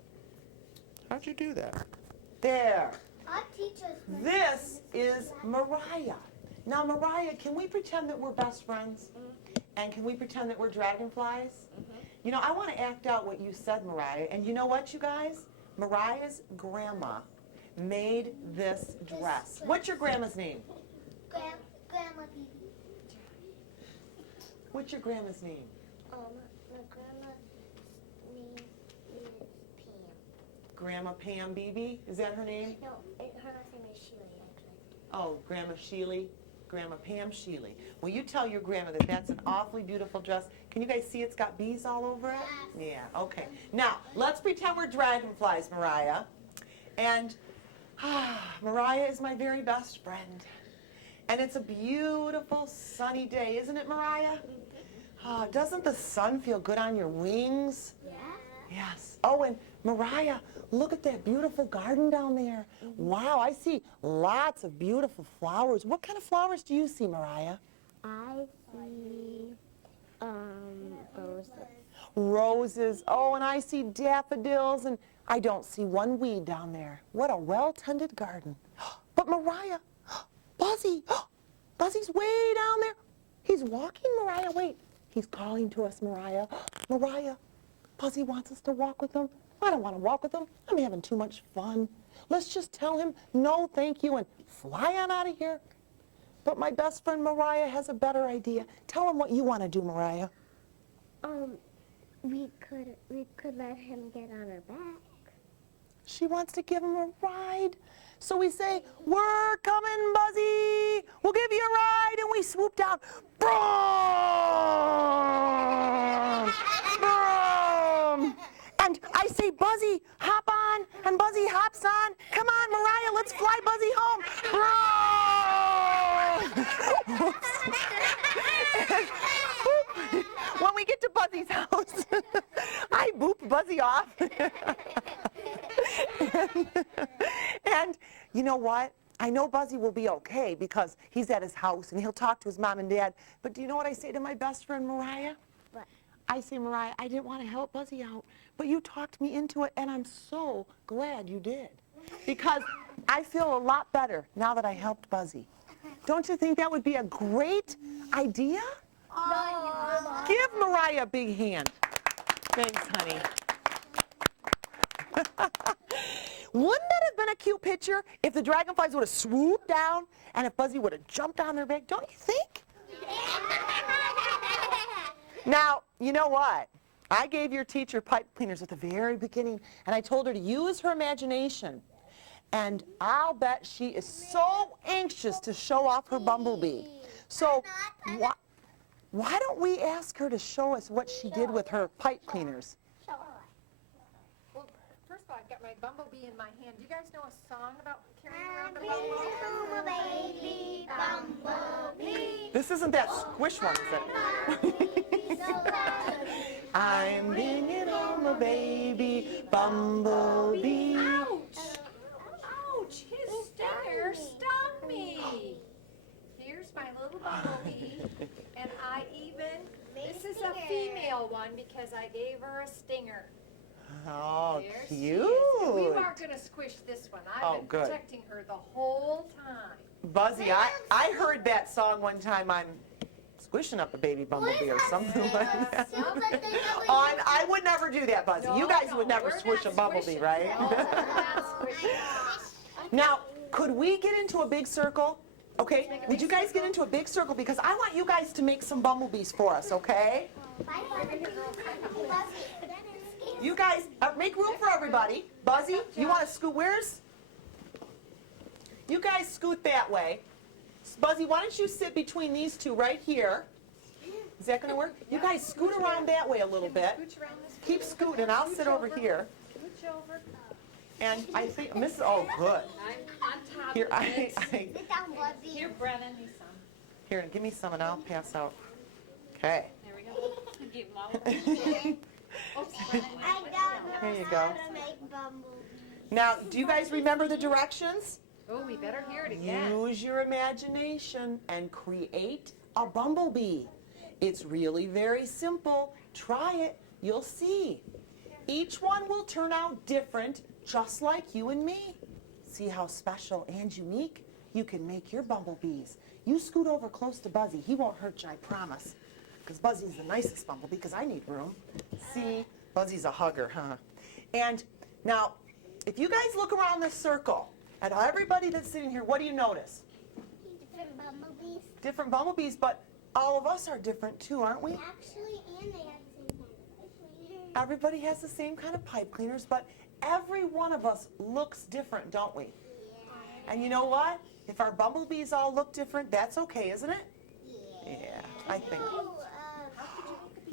How'd you do that? There. Our teachers. This is Mariah. Now, Mariah, can we pretend that we're best friends? And can we pretend that we're dragonflies? You know, I want to act out what you said, Mariah. And you know what, you guys? Mariah's grandma made this dress. What's your grandma's name? Grandma Pee. What's your grandma's name? My grandma's name is Pam. Grandma Pam Beebe? Is that her name? No, her last name is Sheely, actually. Oh, Grandma Sheely. Grandma Pam Sheely. Well, you tell your grandma that that's an awfully beautiful dress. Can you guys see it's got bees all over it? Yes. Yeah, okay. Now, let's pretend we're dragonflies, Mariah. And Mariah is my very best friend. And it's a beautiful sunny day, isn't it, Mariah? Doesn't the sun feel good on your wings? Yeah. Yes. Oh, and Mariah, look at that beautiful garden down there. Wow, I see lots of beautiful flowers. What kind of flowers do you see, Mariah? I see roses. Roses. Oh, and I see daffodils, and I don't see one weed down there. What a well-tended garden. But Mariah, Buzzy, Buzzy's way down there. He's walking, Mariah. Wait, he's calling to us, Mariah. Mariah, Buzzy wants us to walk with him. I don't want to walk with him. I'm having too much fun. Let's just tell him no thank you and fly on out of here. But my best friend Mariah has a better idea. Tell him what you want to do, Mariah. We could let him get on our back. She wants to give him a ride. So we say, we're coming, Buzzy. We'll give you a ride. And we swoop down. Boom! Boom! And I I say, Buzzy, hop on, and Buzzy hops on. Come on, Mariah, let's fly Buzzy home. When we get to Buzzy's house, I boop Buzzy off. And you know what? I know Buzzy will be okay because he's at his house and he'll talk to his mom and dad. But do you know what I say to my best friend, Mariah? What? I say, Mariah, I didn't want to help Buzzy out, but you talked me into it, and I'm so glad you did. Because I feel a lot better now that I helped Buzzy. Don't you think that would be a great idea? Oh. Give Mariah a big hand. Thanks, honey. Wouldn't that have been a cute picture if the dragonflies would have swooped down and if Buzzy would have jumped on their back? Don't you think? Now, you know what? I gave your teacher pipe cleaners at the very beginning, and I told her to use her imagination. And I'll bet she is so anxious to show off her bumblebee. So why don't we ask her to show us what she did with her pipe cleaners? Well, first of all, I've got my bumblebee in my hand. Do you guys know a song about carrying around a bumblebee? Baby bumblebee. This isn't that squish one, is it? I'm bringing home a baby bumblebee. Ouch! Ouch! His stinger stung me. Here's my little bumblebee, and this is a female one because I gave her a stinger. Oh, There cute. she is. And we aren't going to squish this one. I've been good. protecting her the whole time. Buzzy, I heard that song one time on Squishing Up a Baby Bumblebee or something like that. Oh, I would never do that, Buzzy. You guys would never we're squish a not bumblebee, squishing. right? No, we're not squishing. Now, could we get into a big circle? Okay, would you guys get into a big circle? Because I want you guys to make some bumblebees for us, okay? You guys, make room for everybody. Buzzy, you want to scoot? You guys scoot that way. Buzzy, why don't you sit between these two right here? Is that going to work? You guys scoot around that way a little bit. Scooch around this way. Keep scooting, and I'll sit over here. Scooch over. And I think, oh, good. I'm on top Here, of it. Here, Brennan, he's some. Here, give me some, and I'll pass out. Okay. There we go. Give him all. Oops, I don't know Here you how go. to make bumblebees. Now, do you guys remember the directions? Oh, we better hear it again. Use your imagination and create a bumblebee. It's really very simple. Try it. You'll see. Each one will turn out different, just like you and me. See how special and unique you can make your bumblebees. You scoot over close to Buzzy. He won't hurt you, I promise. Because Buzzy's the nicest bumblebee, because I need room. See? Buzzy's a hugger, huh? And now, if you guys look around this circle, at everybody that's sitting here, what do you notice? Different bumblebees. Different bumblebees, but all of us are different too, aren't we? Actually, and they have the same kind of pipe cleaner. Everybody has the same kind of pipe cleaners, but every one of us looks different, don't we? And you know what? If our bumblebees all look different, that's okay, isn't it? Yeah, I think.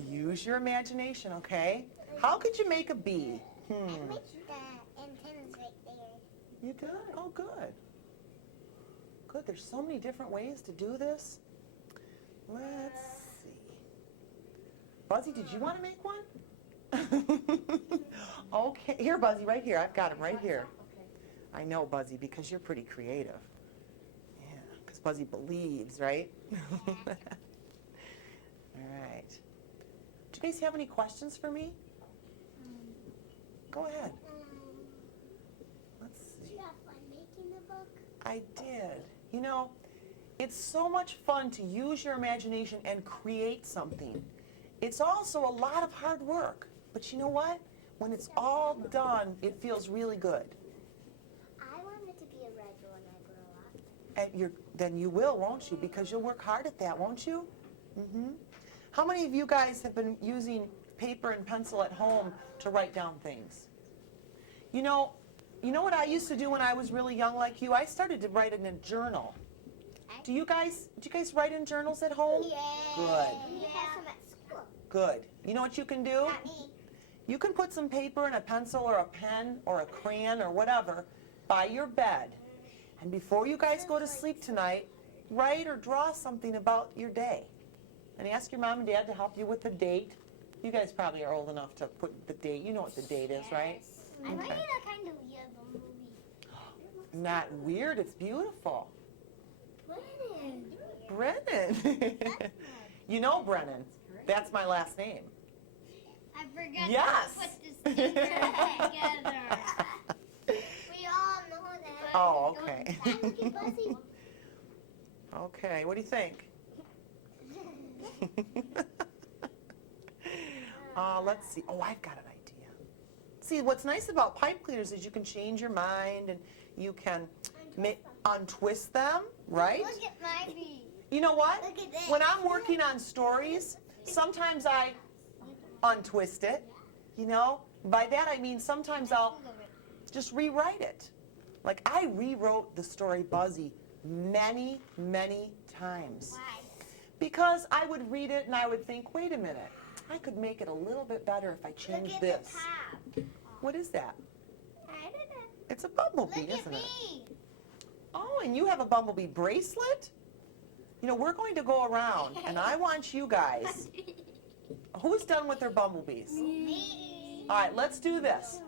Use your imagination, okay? How could you make a bee? I make the antennas right there. You did? Oh, good. Good. There's so many different ways to do this. Let's see. Buzzy, did you want to make one? Okay. Here, Buzzy, right here. I've got him right here. I know, Buzzy, because you're pretty creative. Yeah, because Buzzy believes, right? All right. Do you guys have any questions for me? Go ahead. Let's Did see. you have fun making the book? I did. You know, it's so much fun to use your imagination and create something. It's also a lot of hard work. But you know what? When it's all done, it feels really good. I wanted to be a writer when I grow up. And then you will, won't you? Because you'll work hard at that, won't you? Mm-hmm. How many of you guys have been using paper and pencil at home to write down things? You know what I used to do when I was really young like you? I started to write in a journal. Do you guys write in journals at home? Yeah. Good. We have some at school. Good. You know what you can do? Not me. You can put some paper and a pencil or a pen or a crayon or whatever by your bed. And before you guys go to sleep tonight, write or draw something about your day. And ask your mom and dad to help you with the date. You guys probably are old enough to put the date. You know what the date is, right? I might Okay. need a kind of weird movie. Not weird, it's beautiful. Brennan. Brennan. You know Brennan. That's my last name. I forgot Yes. to put the stickers together. We all know that. Oh, okay. Thank you, Buzzy. Okay, what do you think? Let's see. Oh, I've got an idea. See, what's nice about pipe cleaners is you can change your mind and you can untwist them, right? Look at my bee. You know what? Look at this. When I'm working on stories, sometimes I untwist it, you know? By that I mean sometimes I'll just rewrite it. Like I rewrote the story Buzzy many, many times. Why? Because I would read it and I would think, wait a minute, I could make it a little bit better if I Look changed at this. the top. What is that? I don't know. It's a bumblebee, Look at isn't it? me. Oh, and you have a bumblebee bracelet? You know, we're going to go around and I want you guys, who's done with their bumblebees? Me. All right, let's do this.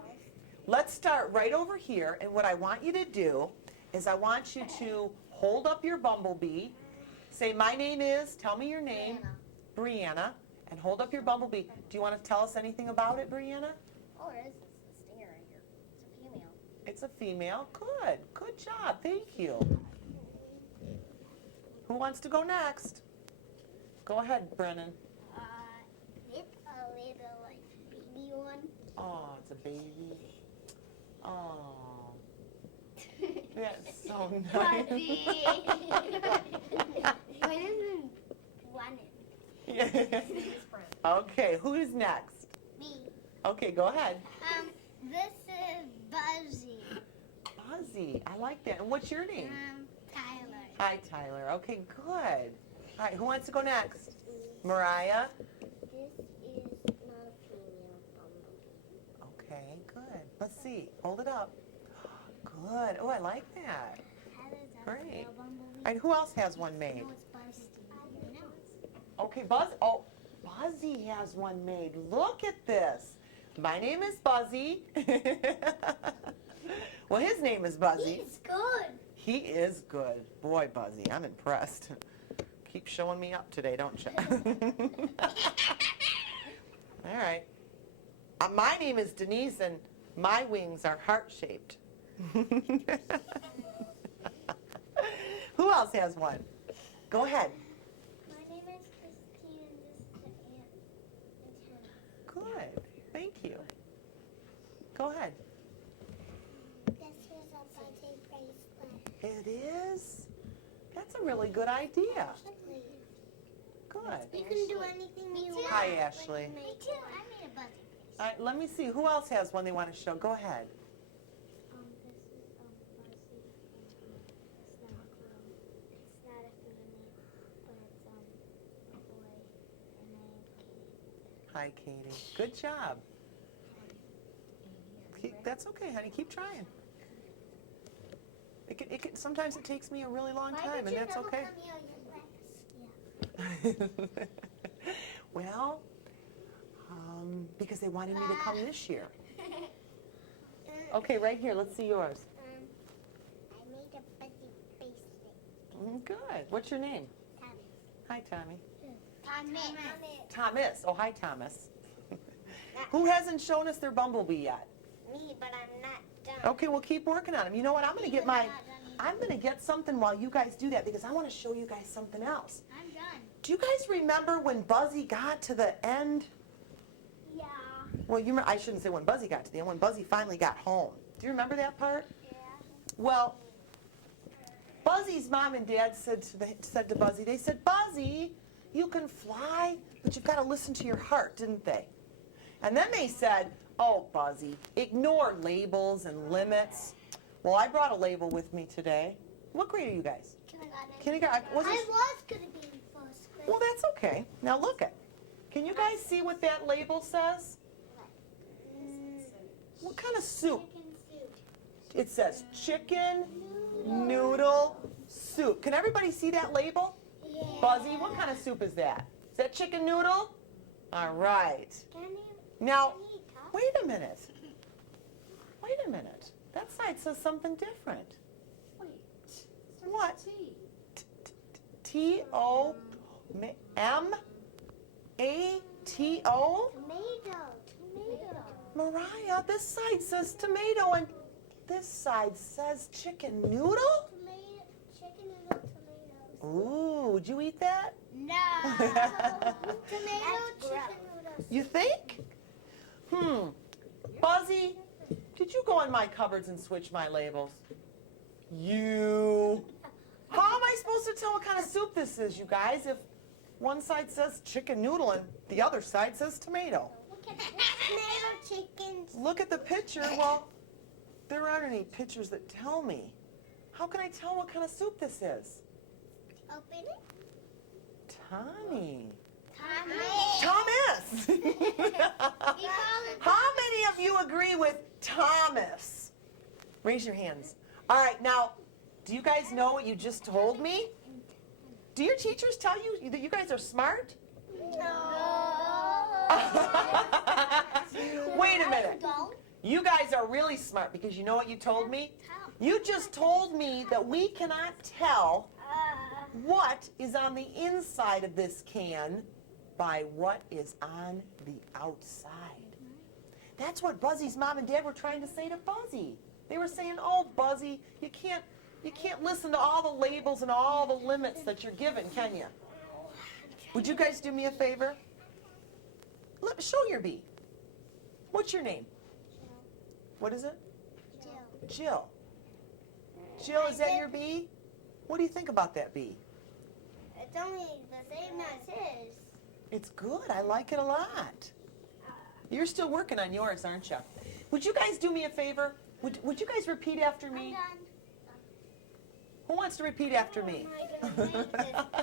Let's start right over here, and what I want you to do is I want you to hold up your bumblebee, say, my name is, tell me your name, Brianna, and hold up your bumblebee. Do you want to tell us anything about it, Brianna? Oh, it is a stinger right here. It's a female. It's a female. Good. Good job. Thank you. Who wants to go next? Go ahead, Brennan. It's a little like baby one. Oh, it's a baby. Oh, that's so nice. Buzzy. When is it running? Okay, who's next? Me. Okay, go ahead. This is Buzzy. Buzzy, I like that. And what's your name? Tyler. Hi, Tyler. Okay, good. All right, who wants to go next? Mariah? This is not a female bumblebee. Okay, good. Let's see. Hold it up. Good. Oh, I like that. Tyler's a Great. female bumblebee. All right, who else has one made? No, it's Buzzy. Okay, Buzzy has one made. Look at this. My name is Buzzy. Well, his name is Buzzy. He's good. He is good. Boy, Buzzy, I'm impressed. Keep showing me up today, don't you? All right. My name is Denise, and my wings are heart-shaped. Who else has one? Go ahead. My name is Christine, and this is the aunt. Good. Thank you. Go ahead. This is a Buzzy bracelet. It is? That's a really good idea. Good. You can do anything you want. Hi, Ashley. Me too. I made a Buzzy bracelet. All right, let me see. Who else has one they want to show? Go ahead. This is Buzzy. It's not a female, but it's a boy, and I am Katie. Hi, Katie. Good job. That's okay, honey. Keep trying. Sometimes it takes me a really long time, and that's okay. Well, because they wanted me to come this year. Okay, right here. Let's see yours. I made a Buzzy bracelet. Good. What's your name? Thomas. Hi, Tommy. Thomas. Thomas. Oh, hi, Thomas. Who hasn't shown us their bumblebee yet? Me, but I'm not done. Okay, well, keep working on them. You know what? I'm going to get something while you guys do that because I want to show you guys something else. I'm done. Do you guys remember when Buzzy got to the end? Yeah. Well, I shouldn't say when Buzzy got to the end, when Buzzy finally got home. Do you remember that part? Yeah. Well, Buzzy's mom and dad said to Buzzy, they said, Buzzy, you can fly, but you've got to listen to your heart, didn't they? And then they said, oh, Buzzy, ignore labels and limits. Well, I brought a label with me today. What grade are you guys? Kindergarten. I was going to be in first grade. Well, that's okay. Now look it. Can you guys see what that label says? What kind of soup? Chicken soup. It says chicken noodle soup. Can everybody see that label? Yeah. Buzzy, what kind of soup is that? Is that chicken noodle? All right. Now, wait a minute. Wait a minute. That side says something different. Wait. What? T. T-O-M-A-T-O? Tomato. Mariah, this side says tomato and this side says chicken noodle? Tomato. Chicken noodle tomatoes. Ooh, would you eat that? No. Tomato chicken noodles. You think? Buzzy, did you go in my cupboards and switch my labels? You. How am I supposed to tell what kind of soup this is, you guys, if one side says chicken noodle and the other side says tomato? Look at tomato chickens. Look at the picture. Well, there aren't any pictures that tell me. How can I tell what kind of soup this is? Open it. Tommy. Thomas. Thomas! We call it How many of you agree with Thomas? Raise your hands. All right, now, do you guys know what you just told me? Do your teachers tell you that you guys are smart? Wait a minute. You guys are really smart because you know what you told me? You just told me that we cannot tell what is on the inside of this can by what is on the outside. That's what Buzzy's mom and dad were trying to say to Buzzy. They were saying, "Oh, Buzzy, you can't listen to all the labels and all the limits that you're given, can you?" Would you guys do me a favor? Show your bee. What's your name? What is it? Jill. Jill, is that your bee? What do you think about that bee? It's only the same as his. It's good. I like it a lot. You're still working on yours, aren't you? Would you guys do me a favor? Would you guys repeat after me? Who wants to repeat after me?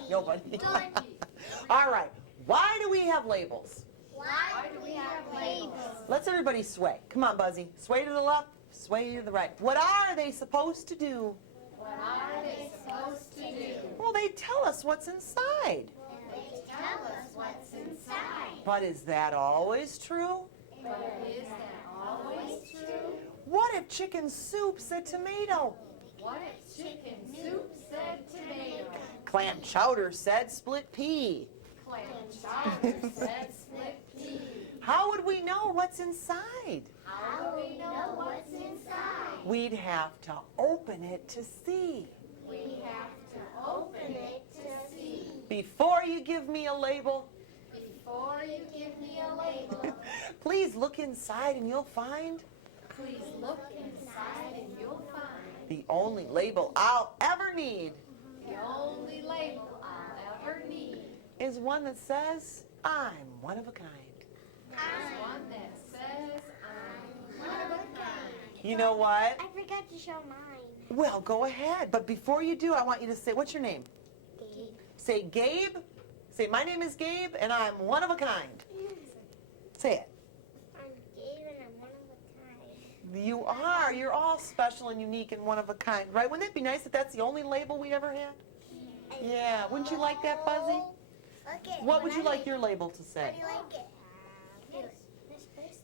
Nobody. All right. Why do we have labels? Why do we have labels? Let's everybody sway. Come on, Buzzy. Sway to the left, sway to the right. What are they supposed to do? What are they supposed to do? Well, they tell us what's inside. They tell us what's inside. But is that always true? But is that always true? What if chicken soup said tomato? What if chicken soup said tomato? Clam chowder said split pea. Clam chowder said split pea. How would we know what's inside? How do we know what's inside? We'd have to open it to see. We have to open it to see. Before you give me a label, Before you give me a label, please look inside and you'll find please look inside and you'll find the only label I'll ever need the only label I'll ever need is one that says, I'm one of a kind. is one that says I'm one of a kind. You know what? I forgot to show mine. Well, go ahead. But before you do, I want you to say, what's your name? Gabe. Say Gabe. Say, my name is Gabe, and I'm one of a kind. Say it. I'm Gabe and I'm one of a kind. You are. You're all special and unique and one of a kind, right? Wouldn't it be nice if that's the only label we ever had? Yeah. Wouldn't you like that, Buzzy? Okay. What would you like your label to How say? do you like it?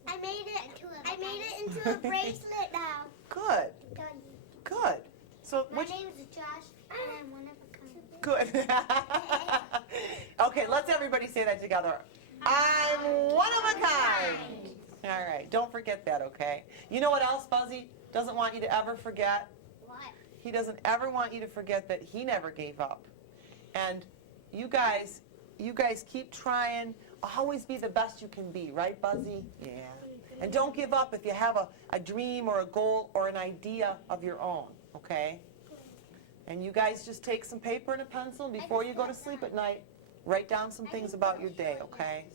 I made it into a bracelet now. Good. Done. Good. So, My which, name is Josh and I'm one of a kind. good. Okay, let's everybody say that together. I'm one of a kind. All right. Don't forget that, okay? You know what else Buzzy doesn't want you to ever forget? What? He doesn't ever want you to forget that he never gave up. And you guys keep trying. Always be the best you can be, right, Buzzy? Yeah. And don't give up if you have a dream or a goal or an idea of your own, okay? And you guys just take some paper and a pencil, and before you go to sleep at night, write down some things about your day, okay?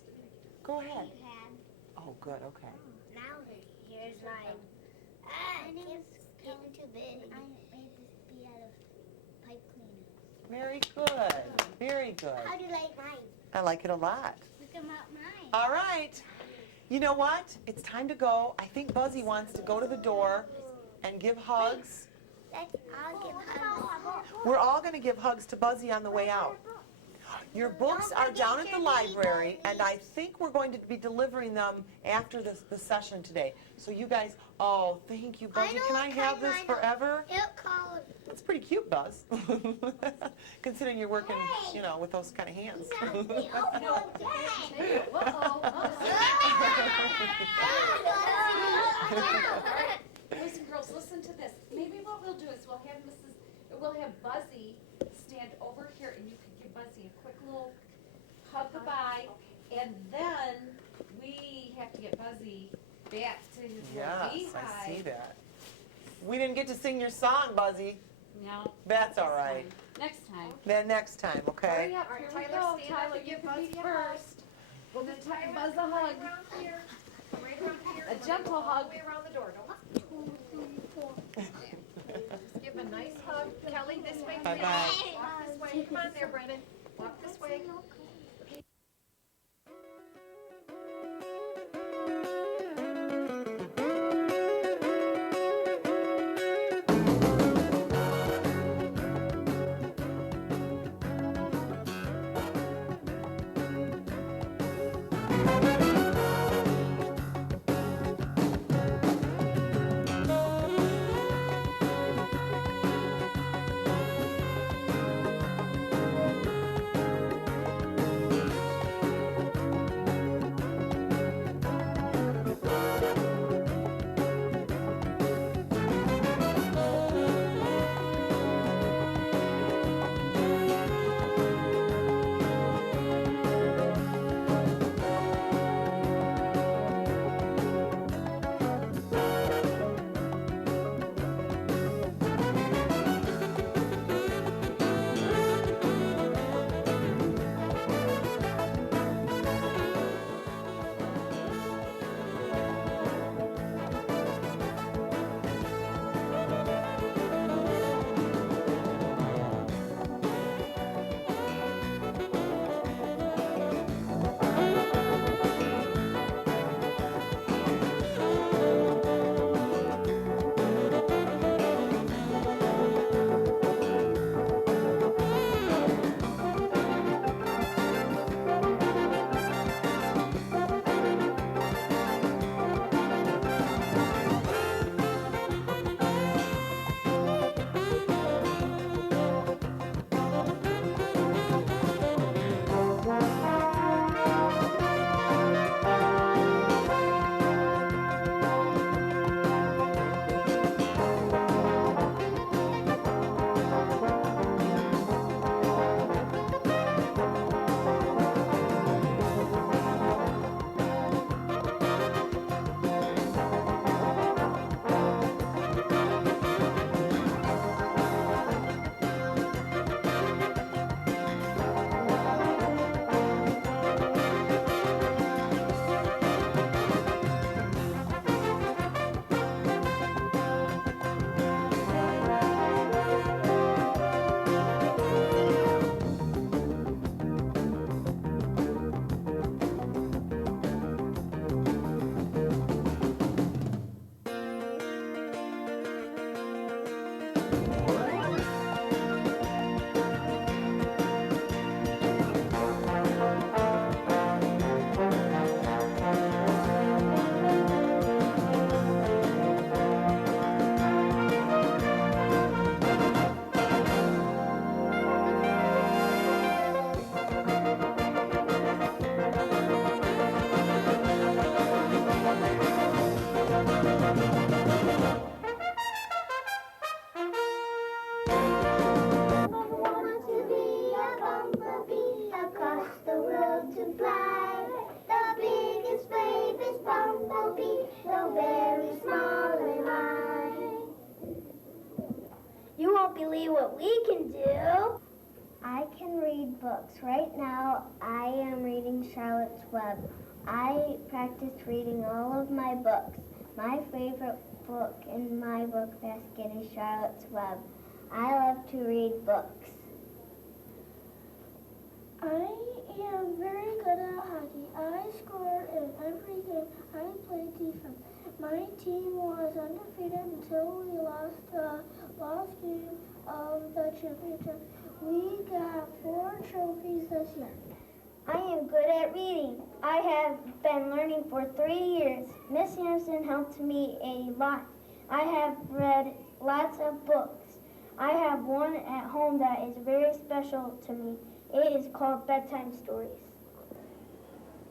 Go ahead. Oh, good, okay. Now here's mine. It's getting too big. I made this be out of pipe cleaner. Very good. Very good. How do you like mine? I like it a lot. Look at mine. All right. You know what? It's time to go. I think Buzzy wants to go to the door and give hugs. I'll give hugs. We're all going to give hugs to Buzzy on the way out. Your books are down at the library, and I think we're going to be delivering them after the session today. So you guys, oh, thank you, Buzzy. Can I have this forever? It's pretty cute, Buzz. Considering you're working, you know, with those kind of hands. Boys and girls, listen to this. Maybe what we'll do is we'll have Buzzy stand over here, and you can give Buzzy a quick little hug goodbye, and then we have to get Buzzy back to his little beehive. Yes, I see that. We didn't get to sing your song, Buzzy. No. That's all right. Next time. Then next time, okay? Hurry up, All right, here we Tyler, go. stand up Tyler, and you give can be Buzzy a hug. first. We'll give Tyler, Buzz a hug. right around here. Right around here. A gentle hug. All the way around the door. Just give him a nice hug. Kelly, this way. Bye-bye. Walk this way. Come on there, Brennan. Walk this way. believe what we can do. I can read books. Right now, I am reading Charlotte's Web. I practice reading all of my books. My favorite book in my book basket is Charlotte's Web. I love to read books. I am very good at hockey. I score in every game. I play defense. My team was undefeated until we lost the last game of the championship. We got 4 trophies this year. I am good at reading. I have been learning for 3 years. Miss Sampson helped me a lot. I have read lots of books. I have one at home that is very special to me. It is called Bedtime Stories.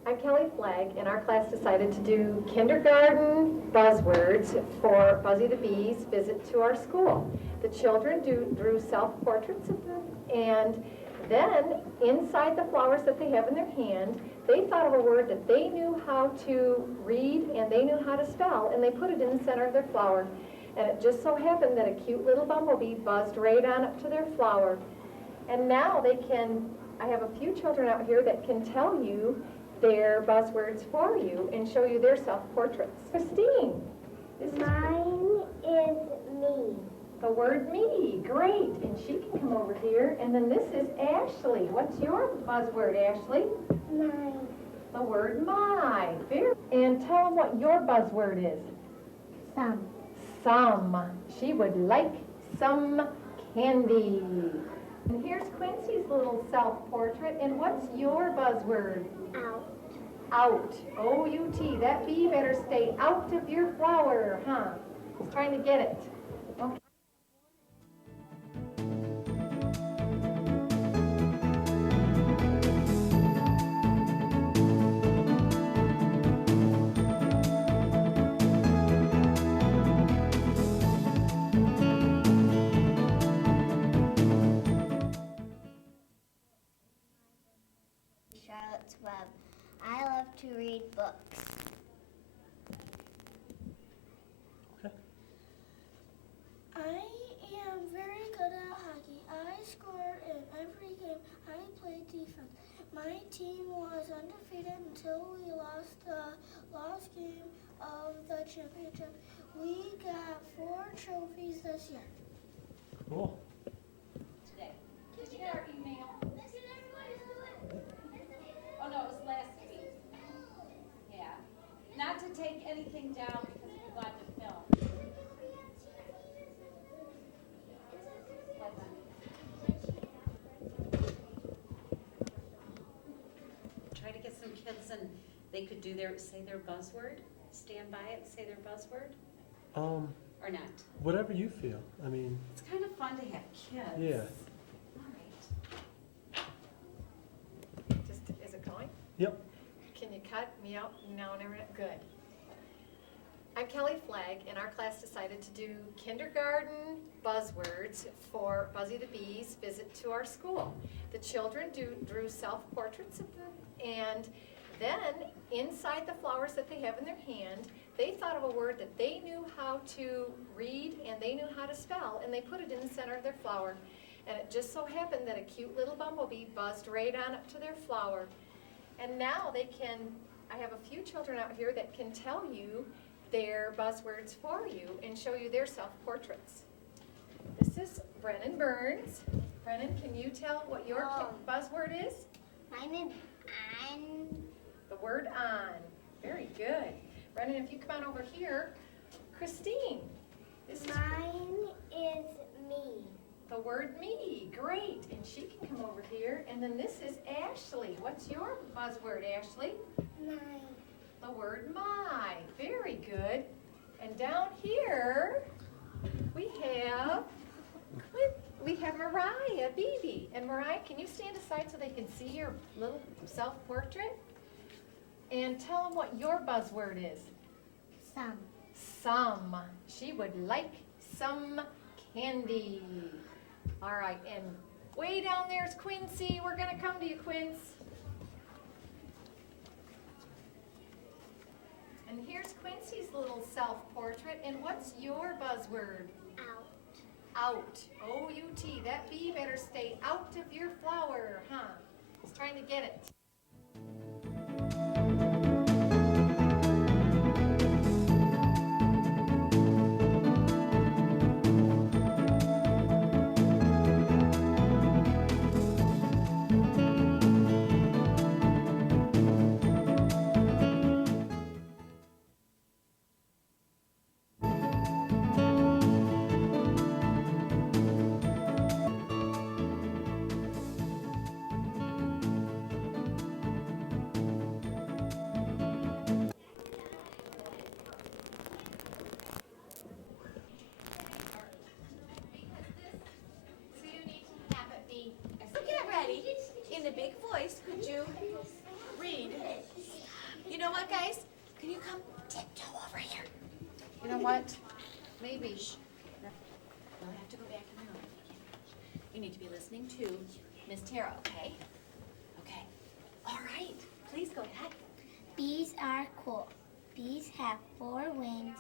I'm Kelly Flagg, and our class decided to do kindergarten buzzwords for Buzzy the Bee's visit to our school. The children drew self-portraits of them, and then inside the flowers that they have in their hand, they thought of a word that they knew how to read and they knew how to spell, and they put it in the center of their flower. And it just so happened that a cute little bumblebee buzzed right on up to their flower. And now I have a few children out here that can tell you their buzzwords for you and show you their self-portraits. Christine. Mine is me. The word me, great. And she can come over here. And then this is Ashley. What's your buzzword, Ashley? Mine. The word my. And tell them what your buzzword is. Some. Some. She would like some candy. And here's Quincy's little self-portrait. And what's your buzzword? Out. Out. O-U-T. That bee better stay out of your flower, huh? It's trying to get it. Okay. Charlotte's Web. I love to read books. I am very good at hockey. I score in every game. I play defense. My team was undefeated until we lost the last game of the championship. We got 4 trophies this year. Cool. Today. Did you get our email? Oh, no, it was last week. Yeah. Not to take anything down because we wanted to film. Try to get some kids and they could say their buzzword, stand by it, say their buzzword, or not. Whatever you feel. I mean, It's kind of fun to have kids. yeah. All right. Is it going? Yep. Can you cut me out now and everything? Good. I'm Kelly Flagg, and our class decided to do kindergarten buzzwords for Buzzy the Bee's visit to our school. The children drew self-portraits of them, and then inside the flowers that they have in their hand, they thought of a word that they knew how to read and they knew how to spell, and they put it in the center of their flower. And it just so happened that a cute little bumblebee buzzed right on up to their flower. And now I have a few children out here that can tell you their buzzwords for you and show you their self-portraits. This is Brennan Burns. Brennan, can you tell what your buzzword is? Mine is on. The word on. Very good. Brennan, if you come on over here. Christine. This is Mine is me. the word me. Great. And she can come over here. And then this is Ashley. What's your buzzword, Ashley? Mine. The word my. Very good. And down here, we have Mariah Beebe. And Mariah, can you stand aside so they can see your little self-portrait? And tell them what your buzzword is. Some. Some. She would like some candy. All right, and way down there's Quincy. We're going to come to you, Quince. And here's Quincy's little self-portrait. And what's your buzzword? Out. Out. O-U-T. That bee better stay out of your flower, huh? It's trying to get it. baby. Shh. You'll have to go back in the room. You need to be listening to Miss Tara, okay? Okay. All right. Please go ahead. Bees are cool. Bees have 4 wings.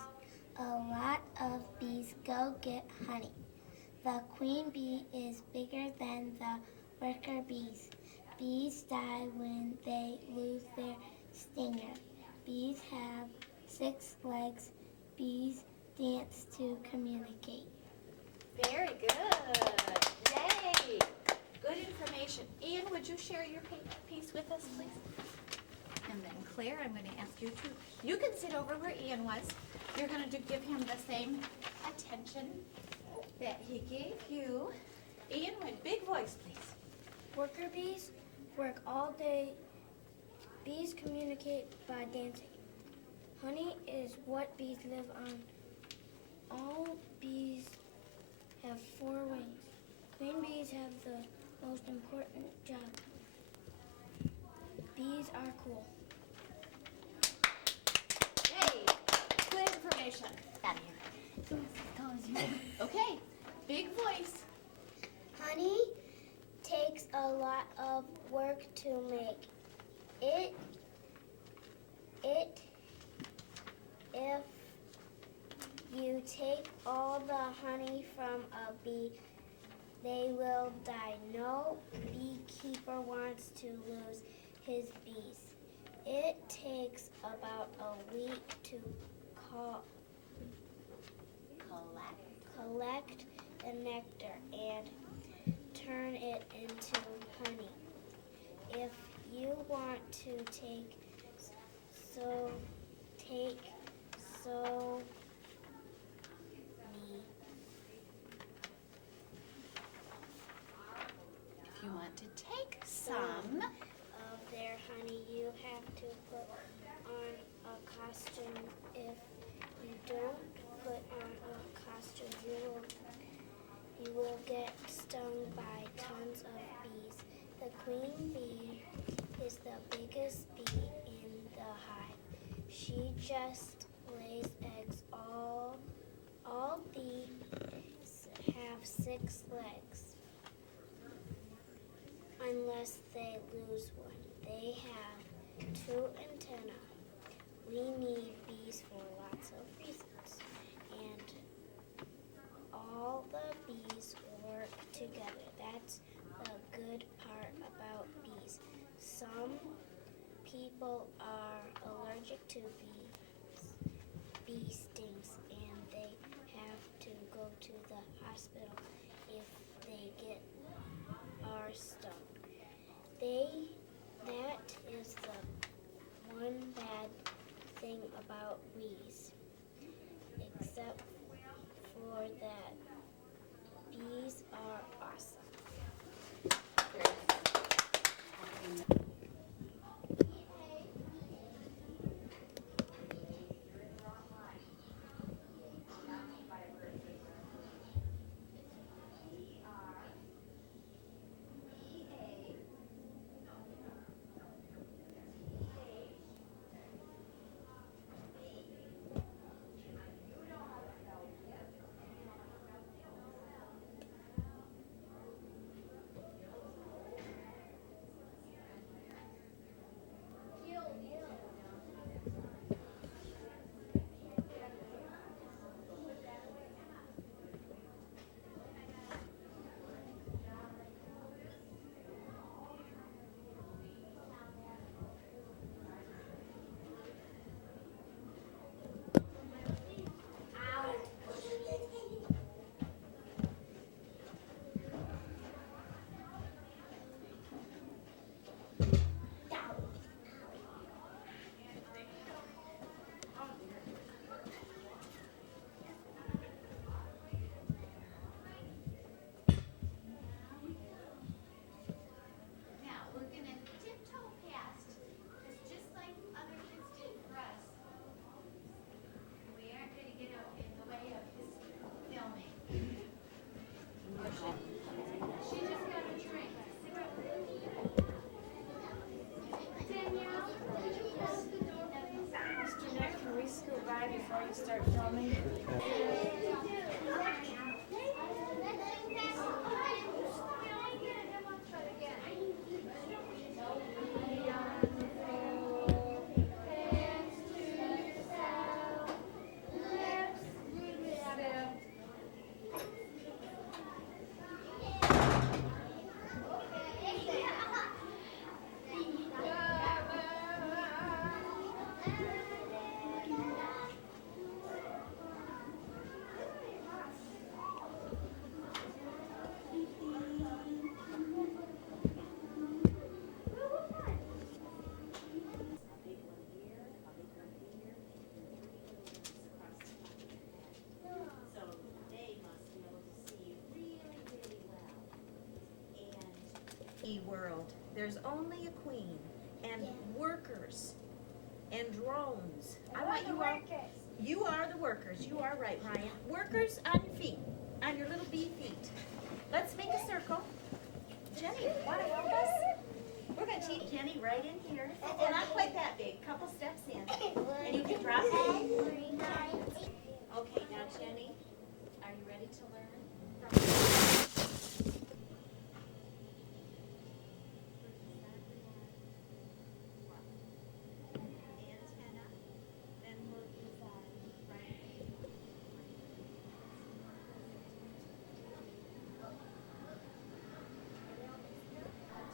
A lot of bees go get honey. The queen bee is bigger than the worker bees. Bees die when they lose their stinger. Bees have 6 legs. Bees dance to communicate. Very good. Yay. Good information. Ian, would you share your piece with us, please? And then Claire, I'm going to ask you to. You can sit over where Ian was. You're going to give him the same attention that he gave you. Ian, with big voice, please. Worker bees work all day. Bees communicate by dancing. Honey is what bees live on. All bees have 4 wings. Queen bees have the most important job. Bees are cool. Yay. Good information. Out of here. Okay. Big voice. Honey takes a lot of work to make. If you take all the honey from a bee, they will die. No beekeeper wants to lose his bees. It takes about a week to collect the nectar and turn it into honey. If you want to take If you want to take some of their honey, you have to put on a costume. If you don't put on a costume, you will get stung by tons of bees. The queen bee is the biggest bee in the hive. She just lays eggs. All bees have 6 legs, unless they lose one. They have 2 antennae. We need bees for lots of reasons, and all the bees work together. That's the good part about bees. Some people are allergic to bee stings, and they have to go to the hospital if they get are stung. That is the one bad thing about bees, except for that bees are awesome. There's only a queen and workers and drones. I want you all. You are the workers. You are right, Ryan. Workers on your feet, on your little bee feet. Let's make a circle. Jenny, want to help us? We're going to teach Jenny right in here. Oh, not quite that big. Couple steps in. And you can drop it. Okay, now Jenny, are you ready to learn? Antenna, then look inside, right?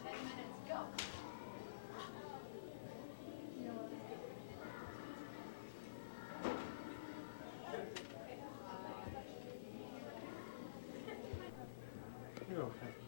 10 minutes, go. You're okay.